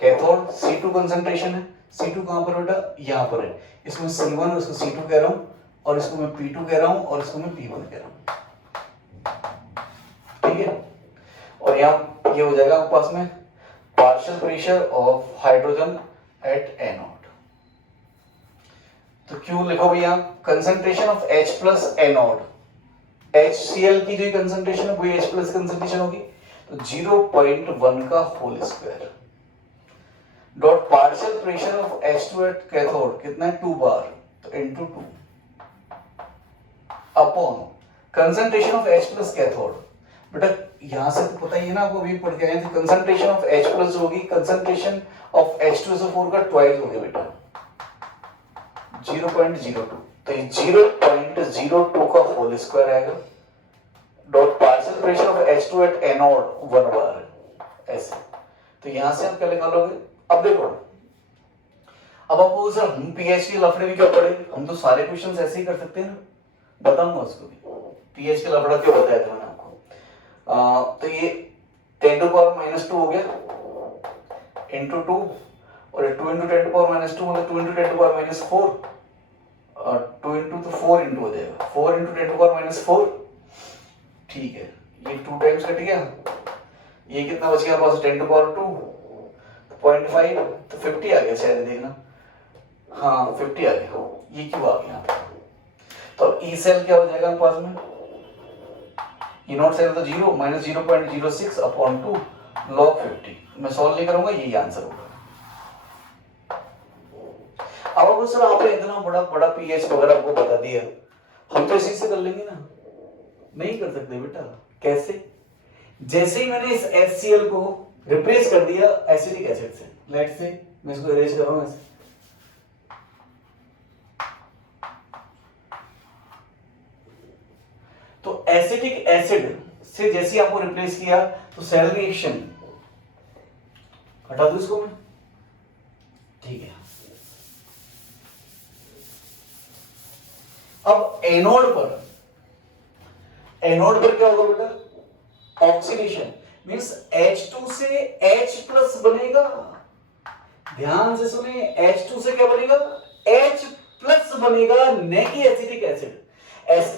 cathode, C2 concentration है, C2 कहां पर बेटा, यहाँ पर है, इसमें C1 इसको C2 कह रहा हूं, और इसको मैं P2 कह रहा हूं, और इसको मैं P1 कह रहा हूं, ठीक है। और यहाँ ये हो जाएगा आपके पास में partial pressure of hydrogen at anode. तो क्यों लिखो भैया, concentration of H plus anode, HCl की जो कंसंट्रेशन है वही H प्लस कंसंट्रेशन होगी, तो 0.1 का whole square dot partial pressure of H2 at cathode कितना है 2 बार, तो into 2 upon concentration of H plus cathode. बेटा यहां से तो पता ही है ना आपको, अभी पढ़ के आए थे, कंसंट्रेशन ऑफ H प्लस होगी कंसंट्रेशन ऑफ H2SO4 का ट्वाइस हो गया बेटा 0.02, तो ये 0.02 का होल स्क्वायर आएगा dot partial pressure of H2 at anode 1 बार, ऐसे। तो यहां से आप क्या निकालोगे, अब देखो, अब आपको सर हम पीएच के लफड़े भी क्या पढ़े, हम तो सारे क्वेश्चंस ऐसे ही कर सकते हैं ना, बताऊंगा उसको भी, पीएच के लफड़ा क्यों बताया था मैंने आपको। तो ये 10 टू पावर माइनस 2 हो गया इंटू 2, और 2 इंटू 10 टू पावर माइनस 2 मतलब 2 into 10 to power minus 4, 2 into तो 4 इंटू हो जाएगा, 4 इंटू 10 टू पावर माइनस 4, ठीक है, ये 2 टाइम्स कट गया, ये कितना बच गया पास 10 टू पावर 2, 0.5, तो 50 आ गया शायद, देखना, हाँ 50 आ गया, ये क्यों आ गया, तो अब ई सेल क्या हो जाएगा पास में, ई नॉट सेल तो 0 माइनस 0.06 अपॉन 2 log 50, मैं सॉल्व नहीं करूंगा, यही आंसर होगा। अब अगर सर आपने इतना बड़ा बड़ा पीएच वगैरह आपको बता दिया, हम तो इसी से कर लेंगे ना, नहीं कर सकते बेटा, कैसे, जैसे ही मैंने इस HCl को रिप्लेस कर दिया एसिटिक एसिड से, लेट्स से मैं इसको इरेज कर रहा हूं ऐसे, तो एसिटिक एसिड से जैसे ही आपको रिप्लेस किया तो सेल रिएक्शन, हटा दूं इसको मैं, ठीक है। अब एनोड पर क्या होगा बेटा, ऑक्सीडेशन मींस H2 से H प्लस बनेगा, ध्यान से सुने, H2 से क्या बनेगा, H प्लस बनेगा, न कि एसिटिक एसिड,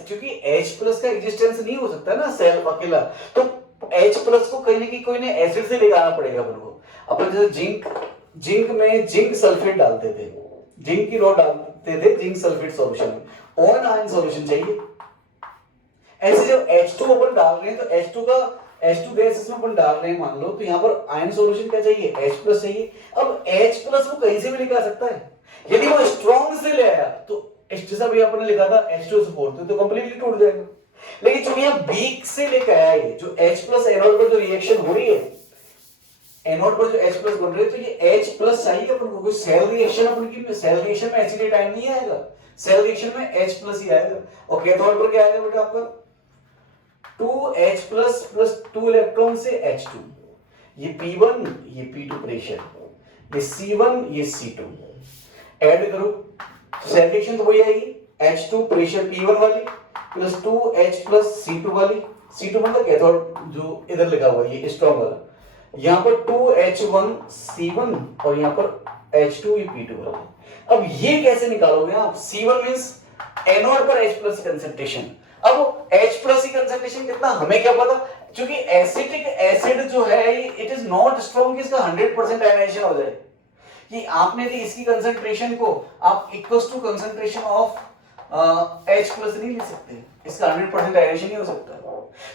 क्योंकि H प्लस का एग्जिस्टेंस नहीं हो सकता ना सेल अकेला, तो H प्लस को कहीं ना कहीं कोई ने एसिड से लगाना पड़ेगा अपन को। अपन जैसे जिंक में जिंक सल्फेट डालते थे, जिंक की रॉड डालते थे जिंक सल्फेट सॉल्यूशन में, ऑन आयन सॉल्यूशन चाहिए, ऐसे जब H2 अपन डाल रहे हैं तो H2 का H2 गैस इसमें अपन डाल रहे हैं मान लो, तो यहाँ पर आयन सॉल्यूशन क्या चाहिए, H प्लस चाहिए। अब H प्लस वो कहीं से भी लिखा सकता है, यदि वो स्ट्रॉन्ग से ले आया तो जैसा भी अपन ने लिखा था H2SO4 तो कंप्लीटली टूट जाएगा, लेकिन जो यहाँ वीक से लेकर आया है, जो H प्लस एनोड पर जो रिएक्शन हो रही है, एनोड पर जो H प्लस बन रही है, तो ये H प्लस चाहिए अपन को, कोई सेल रिएक्शन अपन की, सेल रिएक्शन में एसिड आयन नहीं आएगा, सेल रिएक्शन में H प्लस ही आएगा, और कैथोड पर क्या आएगा बेटा आपका 2H प्लस प्लस 2 इलेक्ट्रॉन से H2, ये P1 ये P2 प्रेशर, ये C1 ये C2, ऐड करो सेल रिएक्शन तो वही आएगी, H2 प्रेशर P1 वाली प्लस 2H प्लस C2 वाली, C2 मतलब कैथोड जो इधर लिखा हुआ है ये स्ट्रॉन्ग वाला, यहाँ पर 2H1C1 और यहाँ पर H2P2 है। अब ये कैसे निकालोगे आप? C1 मींस एनोड पर H प्लस कंसंट्रेशन। अब H प्लस की कंसंट्रेशन कितना हमें क्या पता, क्योंकि एसिटिक एसिड जो है इट इज नॉट स्ट्रॉन्ग कि इसका 100% आयनाइजेशन हो जाए। कि आपने दी इसकी कंसंट्रेशन को आप equals to concentration of H plus नहीं ले सकते, इसका 100% आयनाइजेशन नहीं हो सकता।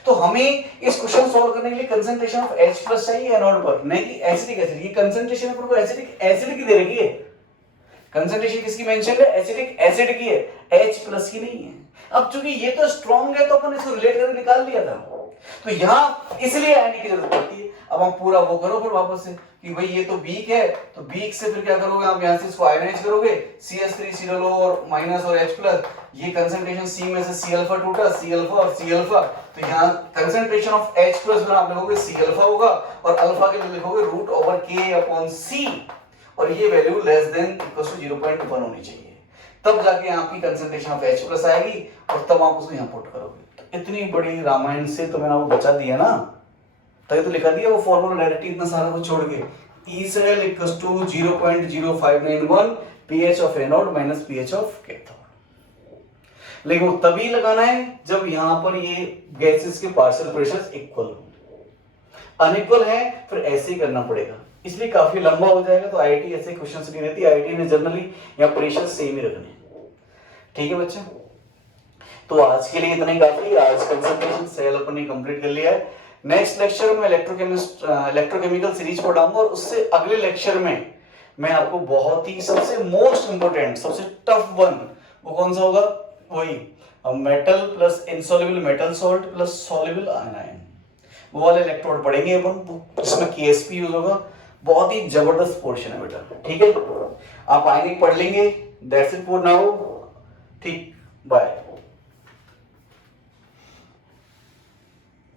तो हमें इस क्वेश्चन सॉल्व करने के लिए कंसंट्रेशन ऑफ H प्लस चाहिए एनोड पर, नहीं कि एसिटिक एसिड। ये कंसंट्रेशन पर एसिटिक एसिड की दे रखी है, कंसंट्रेशन किसकी मेंशन है? एसिटिक एसिड की है, H प्लस की नहीं है। अब चूंकि ये तो स्ट्रॉन्ग है तो अपन इसको रिलेट करके निकाल लिया था, तो यहां इसलिए आने की जरूरत पड़ती है। अब हम पूरा वो करो फिर वापस से कि भाई ये तो वीक है, तो वीक से फिर क्या करोगे आप? यहां से इसको आयनाइज करोगे, CH3Cl और माइनस और H प्लस, ये कंसंट्रेशन C में से C अल्फा टूटा, C अल्फा और C अल्फा, तो यहाँ कंसंट्रेशन ऑफ H प्लस में आप लिखोगे C अल्फा होगा और अल्फा के लिए लिखोगे √K/C, और ये value less than equal to 0.1 होनी चाहिए, तब जाके आपकी कंसंट्रेशन ऑफ H प्लस आएगी और तब आप उसको यहाँ पुट करोगे। तो इतनी बड़ी रामायण से तो मैंने आपको बचा दिया ना, तभी तो लिखा दिया वो फॉर्मूला डायरेक्टली इतना सारा कुछ छोड़ के, ECl equals to 0.0591 pH of anode minus pH of cathode. लेकिन वो तभी लगाना है जब यहाँ पर ये गैसेस के पार्शियल प्रेशर्स इक्वल हो, अनइक्वल है फिर ऐसे ही करना पड़ेगा, इसलिए काफी लंबा हो जाएगा। तो आईआईटी ऐसे क्वेश्चंस नहीं रहती, आईआईटी ने जनरली यहाँ प्रेशर सेम ही रखने। ठीक है बच्चा, तो आज के लिए इतना ही काफी। आज कंसंट्रेशन सेल अपन ने कंप्लीट कर लिया है। नेक्स्ट लेक्चर में इलेक्ट्रोकेमिकल सीरीज पढ़ाऊंगा और उससे अगले लेक्चर में मैं आपको बहुत ही सबसे मोस्ट इंपोर्टेंट सबसे टफ वन वो कौन सा होगा, वही metal plus insoluble metal salt plus soluble ion, वो वाले इलेक्ट्रोड पढ़ेंगे अपन, जिसमें KSP यूज होगा। बहुत ही जबरदस्त पोर्शन है बेटा, ठीक है। आप आयनिक पढ़ लेंगे। दैट्स इट फॉर नाउ, ठीक, बाय।